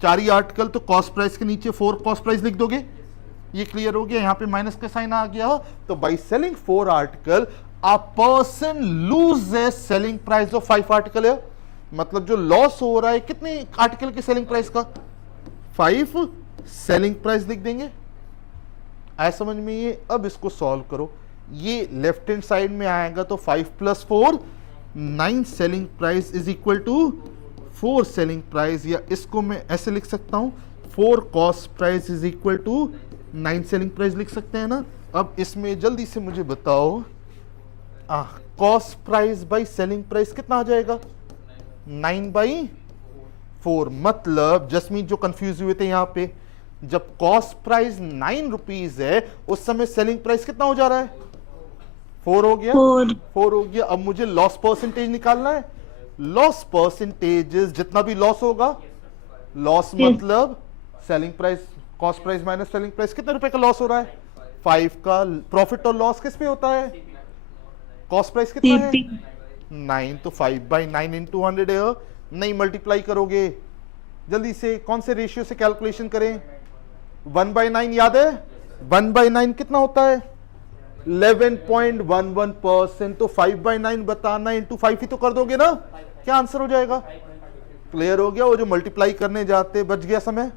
4 ही आर्टिकल, तो कॉस्ट प्राइस के नीचे 4 कॉस्ट प्राइस लिख दोगे। ये क्लियर हो गया, यहां पे माइनस का साइन आ गया। तो by selling 4 article a person loses selling price of 5 article है, मतलब जो लॉस हो रहा है कितने आर्टिकल की सेलिंग प्राइस का, 5 सेलिंग प्राइस लिख देंगे। आया समझ में ये? अब इसको सॉल्व करो, ये लेफ्ट हैंड साइड में आएगा तो 5 + 4 9 selling price is equal to 4 selling price, या इसको मैं ऐसे लिख सकता हूं 4 cost price is equal to 9 selling price लिख सकते हैं ना। अब इसमें जल्दी से मुझे बताओ cost price by selling price कितना आ जाएगा, 9/4। मतलब जसमीत जो कंफ्यूज हुए थे यहां पे, जब कॉस्ट प्राइस 9 रुपीज है उस समय सेलिंग प्राइस कितना हो जा रहा है, 4 हो गया, 4 हो गया। अब मुझे लॉस परसेंटेज निकालना है। लॉस परसेंटेज जितना भी लॉस होगा, लॉस मतलब selling price cost price minus selling price, कितने रुपए का लॉस हो रहा है, 5 का। प्रॉफिट और लॉस किस पे होता है, कॉस्ट प्राइस कितना है 9, तो 5/9 × 100 है। नहीं मल्टीप्लाई करोगे, जल्दी से कौन से रेशियो से कैलकुलेशन करें, 1/9 याद है, 1/9 कितना होता है 11.11%, तो 5/9 बताना इंटू 5 ही तो कर दोगे ना, क्या आंसर हो जाएगा, क्लियर हो गया। वो जो मल्टीप्लाई करने जाते बच गया समय,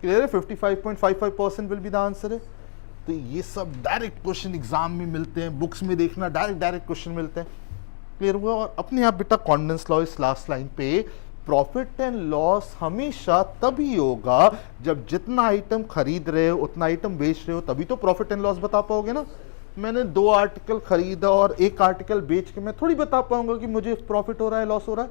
क्लियर है, 55.55% विल बी द आंसर है। तो ये सब डायरेक्ट क्वेश्चन एग्जाम में मिलते हैं, बुक्स में देखना डायरेक्ट क्वेश्चन मिलते हैं, क्लियर हुआ। और अपने आप बेटा कॉन्फिडेंस लॉ इस लास्ट लाइन पे, प्रॉफिट एंड लॉस हमेशा तभी होगा जब जितना आइटम खरीद रहे हो उतना आइटम बेच रहे हो, तभी तो प्रॉफिट एंड लॉस बता पाओगे ना। मैंने 2 आर्टिकल खरीदा और 1 आर्टिकल बेच के मैं थोड़ी बता पाऊंगा कि मुझे प्रॉफिट हो रहा है लॉस हो रहा है।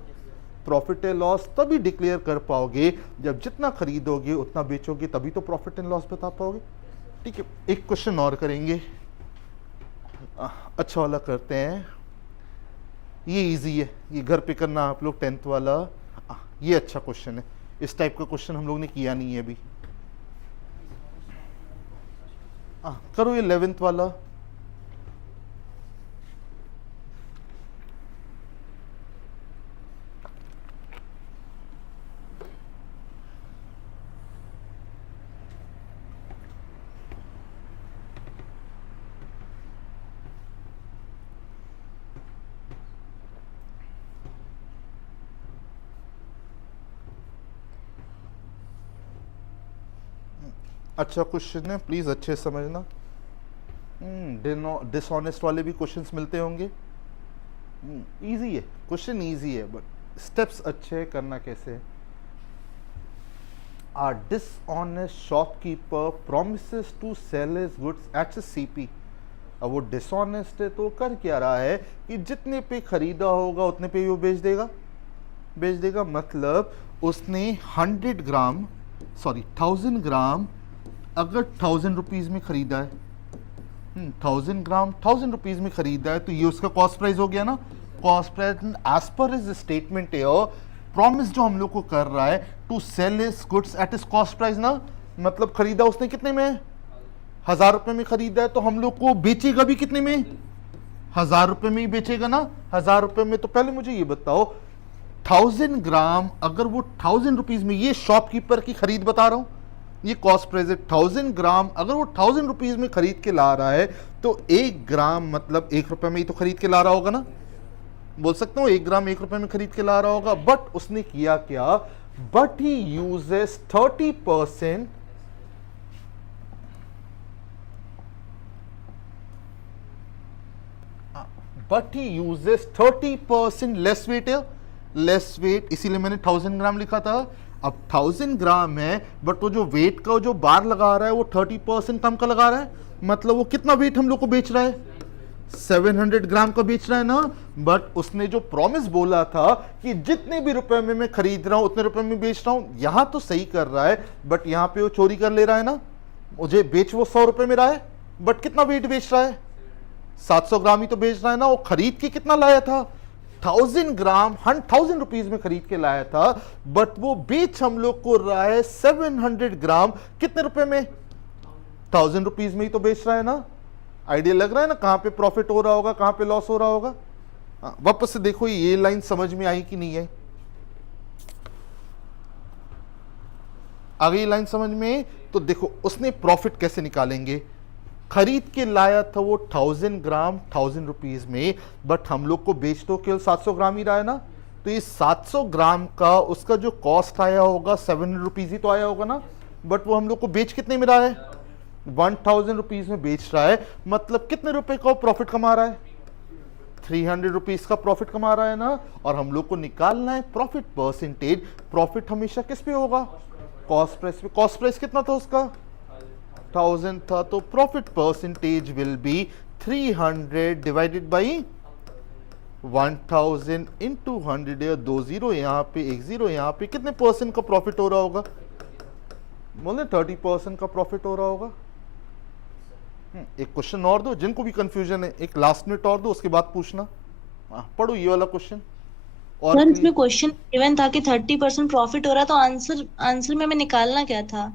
प्रॉफिट एंड लॉस तभी डिक्लेयर कर पाओगे जब जितना खरीदोगे उतना बेचोगे, तभी तो प्रॉफिट एंड लॉस बता पाओगे। ठीक है, एक क्वेश्चन और करेंगे, अच्छा वाला करते हैं, ये इजी है, ये घर पे करना आप लोग 10th वाला। ये अच्छा क्वेश्चन है, इस टाइप का क्वेश्चन हम लोग ने किया नहीं है अभी। करो ये 11th वाला। अच्छा क्वेश्चन है, प्लीज अच्छे से समझना। डिसऑनेस्ट वाले भी क्वेश्चंस मिलते होंगे। इजी है क्वेश्चन, इजी है बट स्टेप्स अच्छे हैं, करना कैसे है। A dishonest shopkeeper promises to sell his goods at a CP। अब वो डिसऑनेस्ट है तो कर क्या रहा है कि जितने पे खरीदा होगा उतने पे वो बेच देगा। मतलब उसने 1000 ग्राम अगर 1000 रुपीज में खरीदा है, 1000 ग्राम 1000 रुपीज में खरीदा है, तो ये उसका कॉस्ट प्राइस हो गया ना। Cost price as per his statement promise जो हम लोग को कर रहा है to sell his goods at his cost price ना, मतलब खरीदा उसने कितने में, 1000 रुपए में खरीदा है, तो हम लोग को बेचेगा भी कितने में, 1000 रुपए में ही बेचेगा ना, 1000 रुपए में। तो पहले मुझे ये बताओ 1000 ग्राम अगर वो 1000 रुपीज में, ये शॉपकीपर की खरीद बता रहा हूं, ये कॉस्ट प्राइस है। 1000 ग्राम अगर वो 1000 रुपीज में खरीद के ला रहा है तो 1 ग्राम मतलब 1 रुपए में ही तो खरीद के ला रहा होगा ना, बोल सकता हूं 1 ग्राम 1 रुपए में खरीद के ला रहा होगा। बट उसने किया क्या, but he uses 30%, but he uses 30% less weight है, लेस वेट, इसीलिए मैंने 1000 ग्राम लिखा था। अब 1000 ग्राम है बट वो जो वेट का जो बार लगा रहा है वो 30% कम का लगा रहा है, मतलब वो कितना वेट हम लोग को बेच रहा है, 700 ग्राम का बेच रहा है ना। बट उसने जो प्रॉमिस बोला था कि जितने भी रुपए में मैं खरीद रहा हूं उतने रुपए में बेच रहा हूं, यहां तो सही कर रहा है बट यहां पे वो चोरी कर ले रहा है ना। मुझे बेच वो 100 रुपए में रहा है बट कितना वेट बेच रहा है, 700 ग्राम ही तो बेच रहा है ना। वो खरीद के कितना लाया था, 1000 ग्राम 1000 रुपीज में खरीद के लाया था, बट वो बेच हम लोग को रहा है 700 ग्राम कितने रुपए में, 1000 रुपीज में ही तो बेच रहा है ना। आइडिया लग रहा है ना कहां पे प्रॉफिट हो रहा होगा, कहां पे लॉस हो रहा होगा। वापस से देखो ये लाइन समझ में आई कि नहीं है, आ गई लाइन समझ में। तो देखो उसने प्रॉफिट कैसे निकालेंगे, खरीद के लाया था वो 1000 ग्राम 1000 रुपीज में, बट हम लोग को बेच तो केवल 700 ग्राम ही रहा है ना, तो ये 700 ग्राम का उसका जो कॉस्ट आया होगा 700 रुपीज ही तो आया होगा ना, बट वो हम लोग को बेच कितने में रहा है, 1000 रुपीज में बेच रहा है, मतलब कितने रुपए का प्रॉफिट कमा रहा है, 300 रुपीज का प्रॉफिट कमा रहा है ना। और हम लोग को निकालना है प्रॉफिट परसेंटेज, प्रॉफिट हमेशा किस पे होगा, कॉस्ट प्राइस पे। कॉस्ट प्राइस कितना था उसका, 1000 था, तो profit percentage will be 300 divided by 1000 into 100, 2 zero यहाँ पे 1 जीरो यहाँ पे, कितने परसेंट का प्रॉफिट हो रहा होगा, बोले 30% का प्रॉफिट हो रहा होगा। एक क्वेश्चन और दो, जिनको भी कंफ्यूजन है एक लास्ट मिनट और दो, उसके बाद पूछना। पढ़ो ये वाला क्वेश्चन। और सर इसमें क्वेश्चन गिवन था कि 30% प्रॉफिट हो रहा, तो आंसर में निकालना क्या था,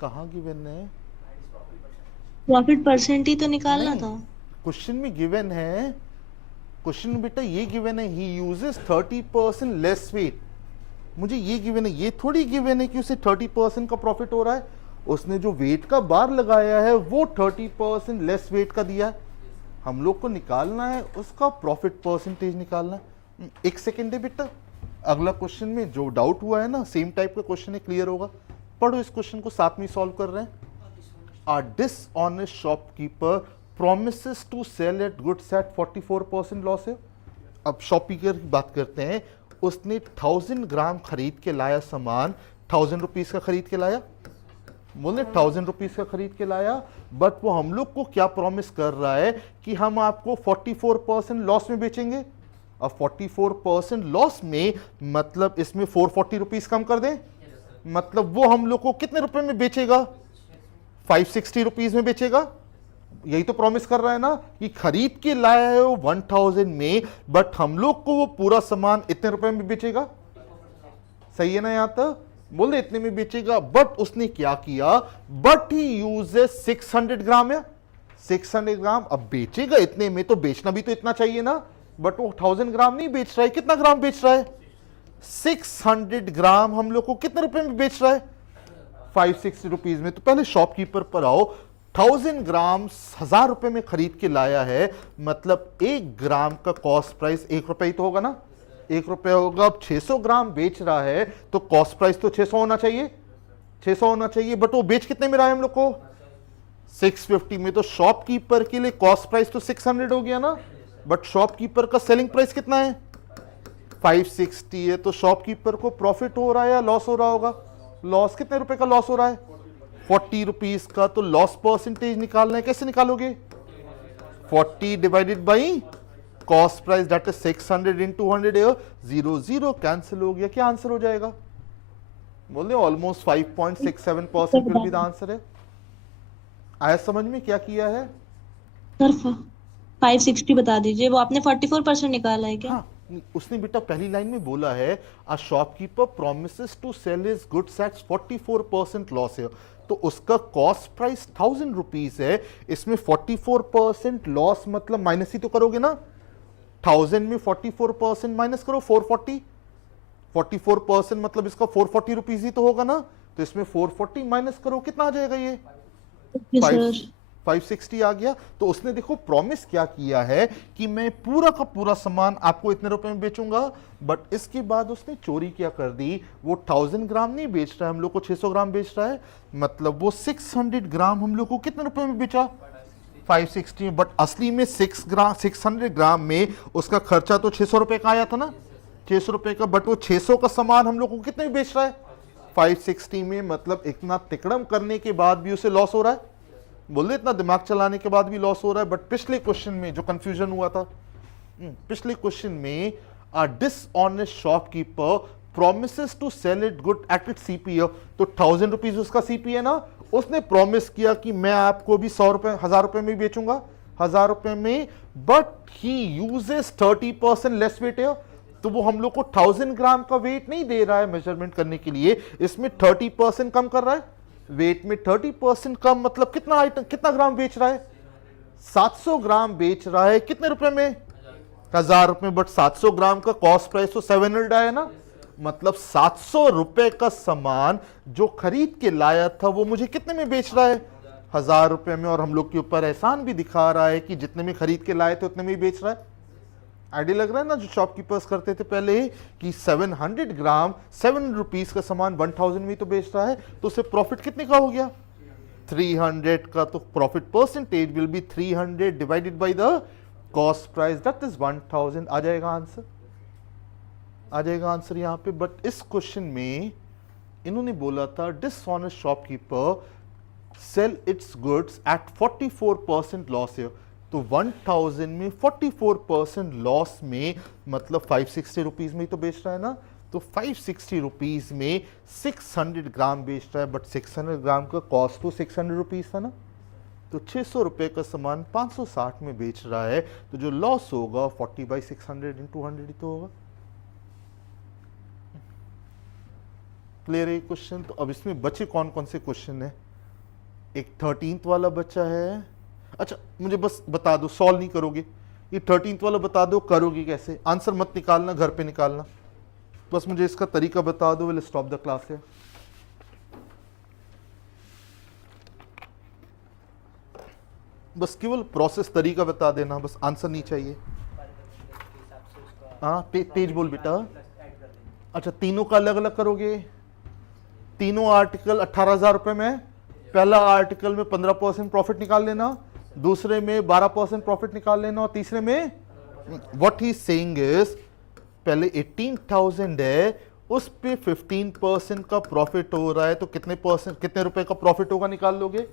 कहाँ गिवन है, प्रॉफिट परसेंट ही तो निकालना नहीं, था। क्वेश्चन में गिवन है, क्वेश्चन में बेटा ये गिवन है, ही यूजेस 30% लेस वेट। मुझे ये गिवन है, ये थोड़ी गिवन है कि उसे 30% का प्रॉफिट हो रहा है, उसने जो वेट का बार लगाया है वो 30% लेस वेट का दिया है, हम लोग को निकालना है उसका प्रॉफिट परसेंटेज निकालना है। एक सेकेंड है बेटा, अगला क्वेश्चन में जो डाउट हुआ है ना सेम टाइप का क्वेश्चन है, क्लियर होगा। पढ़ो इस क्वेश्चन को, साथ में सॉल्व कर रहे हैं। A dishonest shopkeeper promises to sell at goods at 44% loss है। अब शॉपकीपर की बात करते हैं, उसने 1000 ग्राम खरीद के लाया सामान, 1000 रुपीज का खरीद के लाया, बोले 1000 रुपीज का खरीद के लाया, बट वो हम लोग को क्या प्रॉमिस कर रहा है कि हम आपको 44% लॉस में बेचेंगे। अब 44% लॉस में मतलब इसमें 440 रुपीज कम कर दें, मतलब वो हम लोग को कितने रुपए में बेचेगा, 560 रुपीज में बेचेगा। यही तो प्रॉमिस कर रहा है ना कि खरीद के लाया है वो 1000 में, बट हम लोग को वो पूरा सामान इतने रुपए में बेचेगा, सही है ना। यहां तक बोले इतने में बेचेगा, बट उसने क्या किया, बट ही यूजेस 600 ग्राम है, 600 ग्राम। अब बेचेगा इतने में तो बेचना भी तो इतना चाहिए ना, बट वो 1000 ग्राम नहीं बेच रहा है, कितना ग्राम बेच रहा है, 600 ग्राम हम लोग को कितने रुपए में बेच रहा है, 560 रुपीज में। तो पहले शॉपकीपर पर आओ, 1000 ग्राम 1000 रुपए में खरीद के लाया है, मतलब 1 ग्राम का कॉस्ट प्राइस 1 रुपए ही तो होगा ना, 1 रुपए होगा। अब 600 ग्राम बेच रहा है तो कॉस्ट प्राइस तो 600 होना चाहिए, 600 होना चाहिए, बट वो बेच कितने में रहा है हम लोग को, 650 में। तो शॉपकीपर के लिए कॉस्ट प्राइस तो 600 हो गया ना, बट शॉपकीपर का सेलिंग प्राइस कितना है, 560 है। तो शॉपकीपर को प्रॉफिट हो रहा है या लॉस हो रहा होगा, लॉस। कितने रुपए का लॉस हो रहा है, 40 रुपीज का। तो लॉस परसेंटेज निकालना है, कैसे निकालोगे, 40 divided by cost price that is 600 into 100, 0 0 cancel हो गया। क्या आंसर हो जाएगा, बोले almost 5.67% will be the answer है। आया समझ में क्या किया है, सर 560 बता दीजिए, वो आपने 44% निकाला है क्या। हाँ, उसने बेटा पहली लाइन में बोला है a shopkeeper promises to sell his goods at 44% loss है, तो उसका कॉस्ट प्राइस 1000 रुपीज है, इसमें 44% लॉस मतलब माइनस ही तो करोगे ना, 1000 में 44% माइनस करो 440, 44% मतलब इसका 440 रुपीज ही तो होगा ना, तो इसमें 440 माइनस करो, कितना आ जाएगा ये, 560 आ गया। तो उसने देखो प्रॉमिस क्या किया है कि मैं पूरा का पूरा सामान आपको इतने रुपए में बेचूंगा, बट इसके बाद उसने चोरी क्या कर दी, वो 1000 ग्राम नहीं बेच रहा है, हम लोग को 600 ग्राम बेच रहा है, मतलब वो 600 ग्राम हम लोग को कितने रुपए में बेचा, 560। बट असली में 600 ग्राम में उसका खर्चा तो 600 रुपए का आया था ना, 600 रुपए का, बट वो 600 का सामान हम लोग को कितने में बेच रहा है, 560 में। मतलब इतना तिकड़म करने के बाद भी उसे लॉस हो रहा है, बोले इतना दिमाग चलाने के बाद भी लॉस हो रहा है। बट पिछले क्वेश्चन में जो कंफ्यूजन हुआ था, पिछले क्वेश्चन में a dishonest shopkeeper promises to sell it good at it CPO, तो 1000 रुपीज उसका सीपी है ना, उसने प्रॉमिस किया कि मैं आपको भी 100 रुपए 1000 रुपए में बेचूंगा, 1000 रुपए में, but he uses 30% less weight है, तो वो हम लोग को 1000 ग्राम का वेट नहीं दे रहा है मेजरमेंट करने के लिए, इसमें 30% कम कर रहा है, वेट में 30% कम, मतलब कितना आइटम कितना ग्राम बेच रहा है, 700 ग्राम बेच रहा है, कितने रुपए में, 1000 रुपए। बट 700 ग्राम का कॉस्ट प्राइस तो 700 है ना, मतलब 700 रुपए का सामान जो खरीद के लाया था वो मुझे कितने में बेच रहा है? 1000 रुपए में। और हम लोग के ऊपर एहसान भी दिखा रहा है कि जितने में खरीद के लाए थे उतने में ही बेच रहा है। आइडिया लग रहा है ना जो शॉपकीपर्स करते थे पहले ही कि 700 ग्राम 7 रुपीज का सामान 1000 में ही तो बेच रहा है, तो उससे प्रॉफिट कितने का हो गया? 300 का। तो profit percentage will be 300 divided by the cost price, that is 1000। आ जाएगा आंसर, आ जाएगा आंसर यहाँ पे। बट इस क्वेश्चन में इन्होंने बोला था dishonest shopkeeper sell its goods at 44% loss है। तो 1000 में 44% लॉस में मतलब 560 रुपीज में ही तो बेच रहा है ना। तो 560 रुपीज में 600 ग्राम बेच रहा है, बट 600 ग्राम का कॉस्ट तो 600 रुपीज था ना। तो 600 रुपए का सामान 560 में बेच रहा है, तो जो लॉस होगा 40/600 × 100 ही तो होगा। क्लियर है क्वेश्चन? तो अब इसमें बचे कौन कौन से क्वेश्चन है? एक 13th वाला बच्चा है। अच्छा मुझे बस बता दो, सॉल्व नहीं करोगे, ये 13th वाला बता दो करोगे कैसे। आंसर मत निकालना, घर पे निकालना, बस मुझे इसका तरीका बता दो। विल स्टॉप द क्लास है। बस केवल प्रोसेस तरीका बता देना, बस आंसर नहीं चाहिए। हाँ तेज बोल बेटा। अच्छा तीनों का अलग अलग करोगे? तीनों आर्टिकल 18,000 रुपए में, पहला आर्टिकल में 15% प्रॉफिट निकाल लेना, दूसरे में 12% प्रॉफिट निकाल लेना, और तीसरे में व्हाट ही सेइंग इज पहले 18,000 है, उस पे 15% का प्रॉफिट हो रहा है, तो कितने रुपए का प्रॉफिट होगा निकाल लोगे।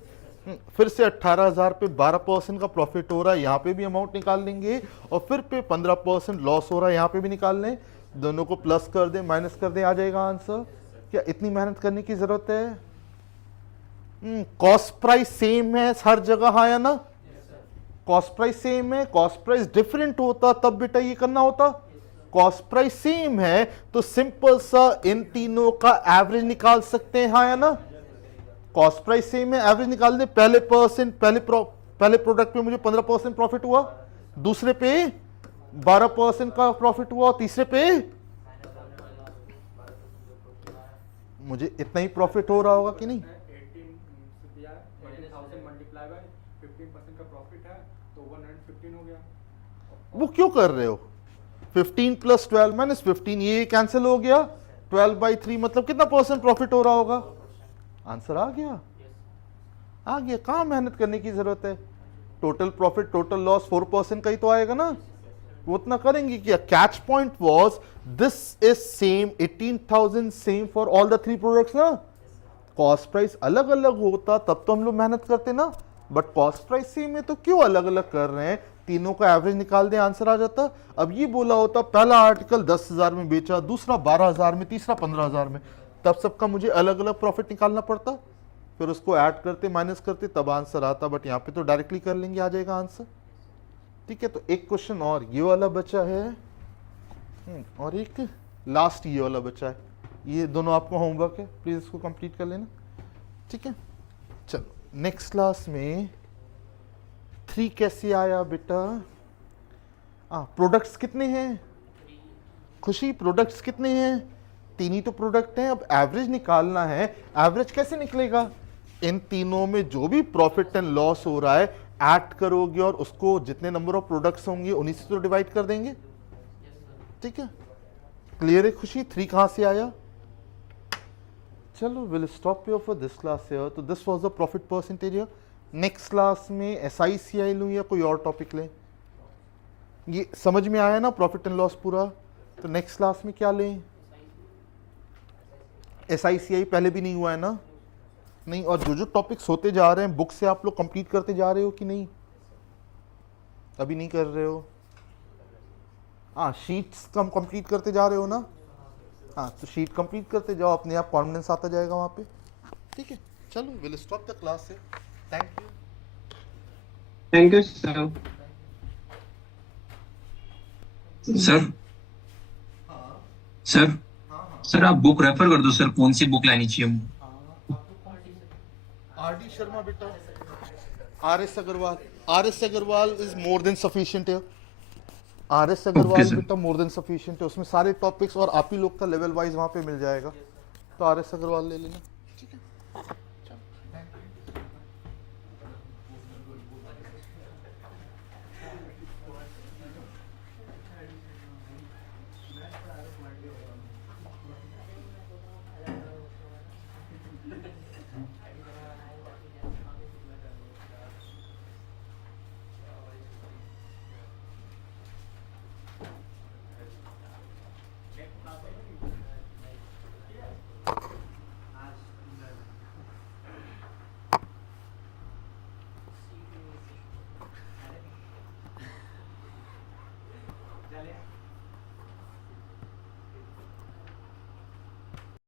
फिर से 18,000 पे 12% का प्रॉफिट हो रहा है, यहाँ पे भी अमाउंट निकाल लेंगे, और फिर पे 15% लॉस हो रहा है, यहाँ पे भी निकाल लें। दोनों को प्लस कर दे माइनस कर दे, आ जाएगा आंसर। क्या इतनी मेहनत करने की जरूरत है? कॉस्ट प्राइस सेम है हर जगह, हाँ या ना? कॉस्ट प्राइस सेम है। कॉस्ट प्राइस डिफरेंट होता तब बेटा ये करना होता। कॉस्ट प्राइस सेम है तो सिंपल सा इन तीनों का एवरेज निकाल सकते हैं, हाँ या ना? कॉस्ट प्राइस सेम है, एवरेज निकाल दे। पहले प्रोडक्ट पे मुझे 15% प्रॉफिट हुआ, दूसरे पे 12% का प्रॉफिट हुआ, और तीसरे पे मुझे इतना ही प्रॉफिट हो रहा होगा कि नहीं? 20,000 मल्टीप्लाई बाय 15% का प्रॉफिट है तो 115 हो गया। वो क्यों कर रहे हो? 15 + 12 - 15, ये कैंसिल हो गया। 12/3 मतलब कितना परसेंट प्रॉफिट हो रहा होगा? आंसर आ गया, आ गया। कहां मेहनत करने की जरूरत है? टोटल प्रॉफिट टोटल लॉस 4% का ही तो आएगा ना, वो उतना करेंगे क्या? Catch point was this is same 18,000 same for all the 3 products ना। कॉस्ट प्राइस अलग अलग होता तब तो हम लोग मेहनत करते ना, बट कॉस्ट प्राइस सेम है तो क्यों अलग अलग कर रहे हैं? तीनों का एवरेज निकाल दे, आंसर आ जाता। अब ये बोला होता पहला आर्टिकल 10,000 में बेचा, दूसरा 12,000 में, तीसरा 15,000 में, तब सबका मुझे अलग अलग प्रॉफिट निकालना पड़ता, फिर उसको ऐड करते माइनस करते तब आंसर आता। बट यहाँ पे तो डायरेक्टली कर लेंगे, आ जाएगा आंसर। ठीक है, तो एक क्वेश्चन और ये वाला बचा है, और एक लास्ट ये वाला बचा है। ये दोनों आपको होमवर्क है, प्लीज इसको कंप्लीट कर लेना। ठीक है, चलो नेक्स्ट क्लास में 3 कैसे आया बेटा? प्रोडक्ट्स कितने हैं खुशी? प्रोडक्ट्स कितने हैं? 3 ही तो प्रोडक्ट हैं। अब एवरेज निकालना है, एवरेज कैसे निकलेगा? इन तीनों में जो भी प्रॉफिट एंड लॉस हो रहा है ऐड करोगे, और उसको जितने नंबर ऑफ प्रोडक्ट्स होंगे उन्हीं से तो डिवाइड कर देंगे। ठीक है, क्लियर है खुशी? 3 कहां से आया? चलो will stop here for this class here. तो this was the profit percentage here. Next class में SICI लूं या कोई और टॉपिक लें? ये समझ में आया ना प्रॉफिट एंड लॉस पूरा? तो नेक्स्ट क्लास में क्या लें? SICI पहले भी नहीं हुआ है ना? नहीं। और जो जो टॉपिक्स होते जा रहे हैं बुक से आप लोग कंप्लीट करते जा रहे हो कि नहीं? अभी नहीं कर रहे हो? शीट्स कम कंप्लीट करते जा रहे हो ना? तो शीट कंप्लीट करते जाओ, अपने आप कॉन्फिडेंस आता जाएगा वहाँ पे। ठीक है, चलो विल स्टॉप द क्लास है। Thank you. Thank you sir. Sir sir sir आप बुक रेफर कर दो सर, कौन सी बुक लेनी चाहिए हमको? RD शर्मा बेटा, RS Agarwal is more than sufficient है। R S Agarwal sir. बेटा मोर देन सफिशिएंट है, उसमें सारे टॉपिक्स और आप ही लोग का लेवल वाइज वहाँ पे मिल जाएगा, तो आर एस अग्रवाल ले लेना। ठीक है।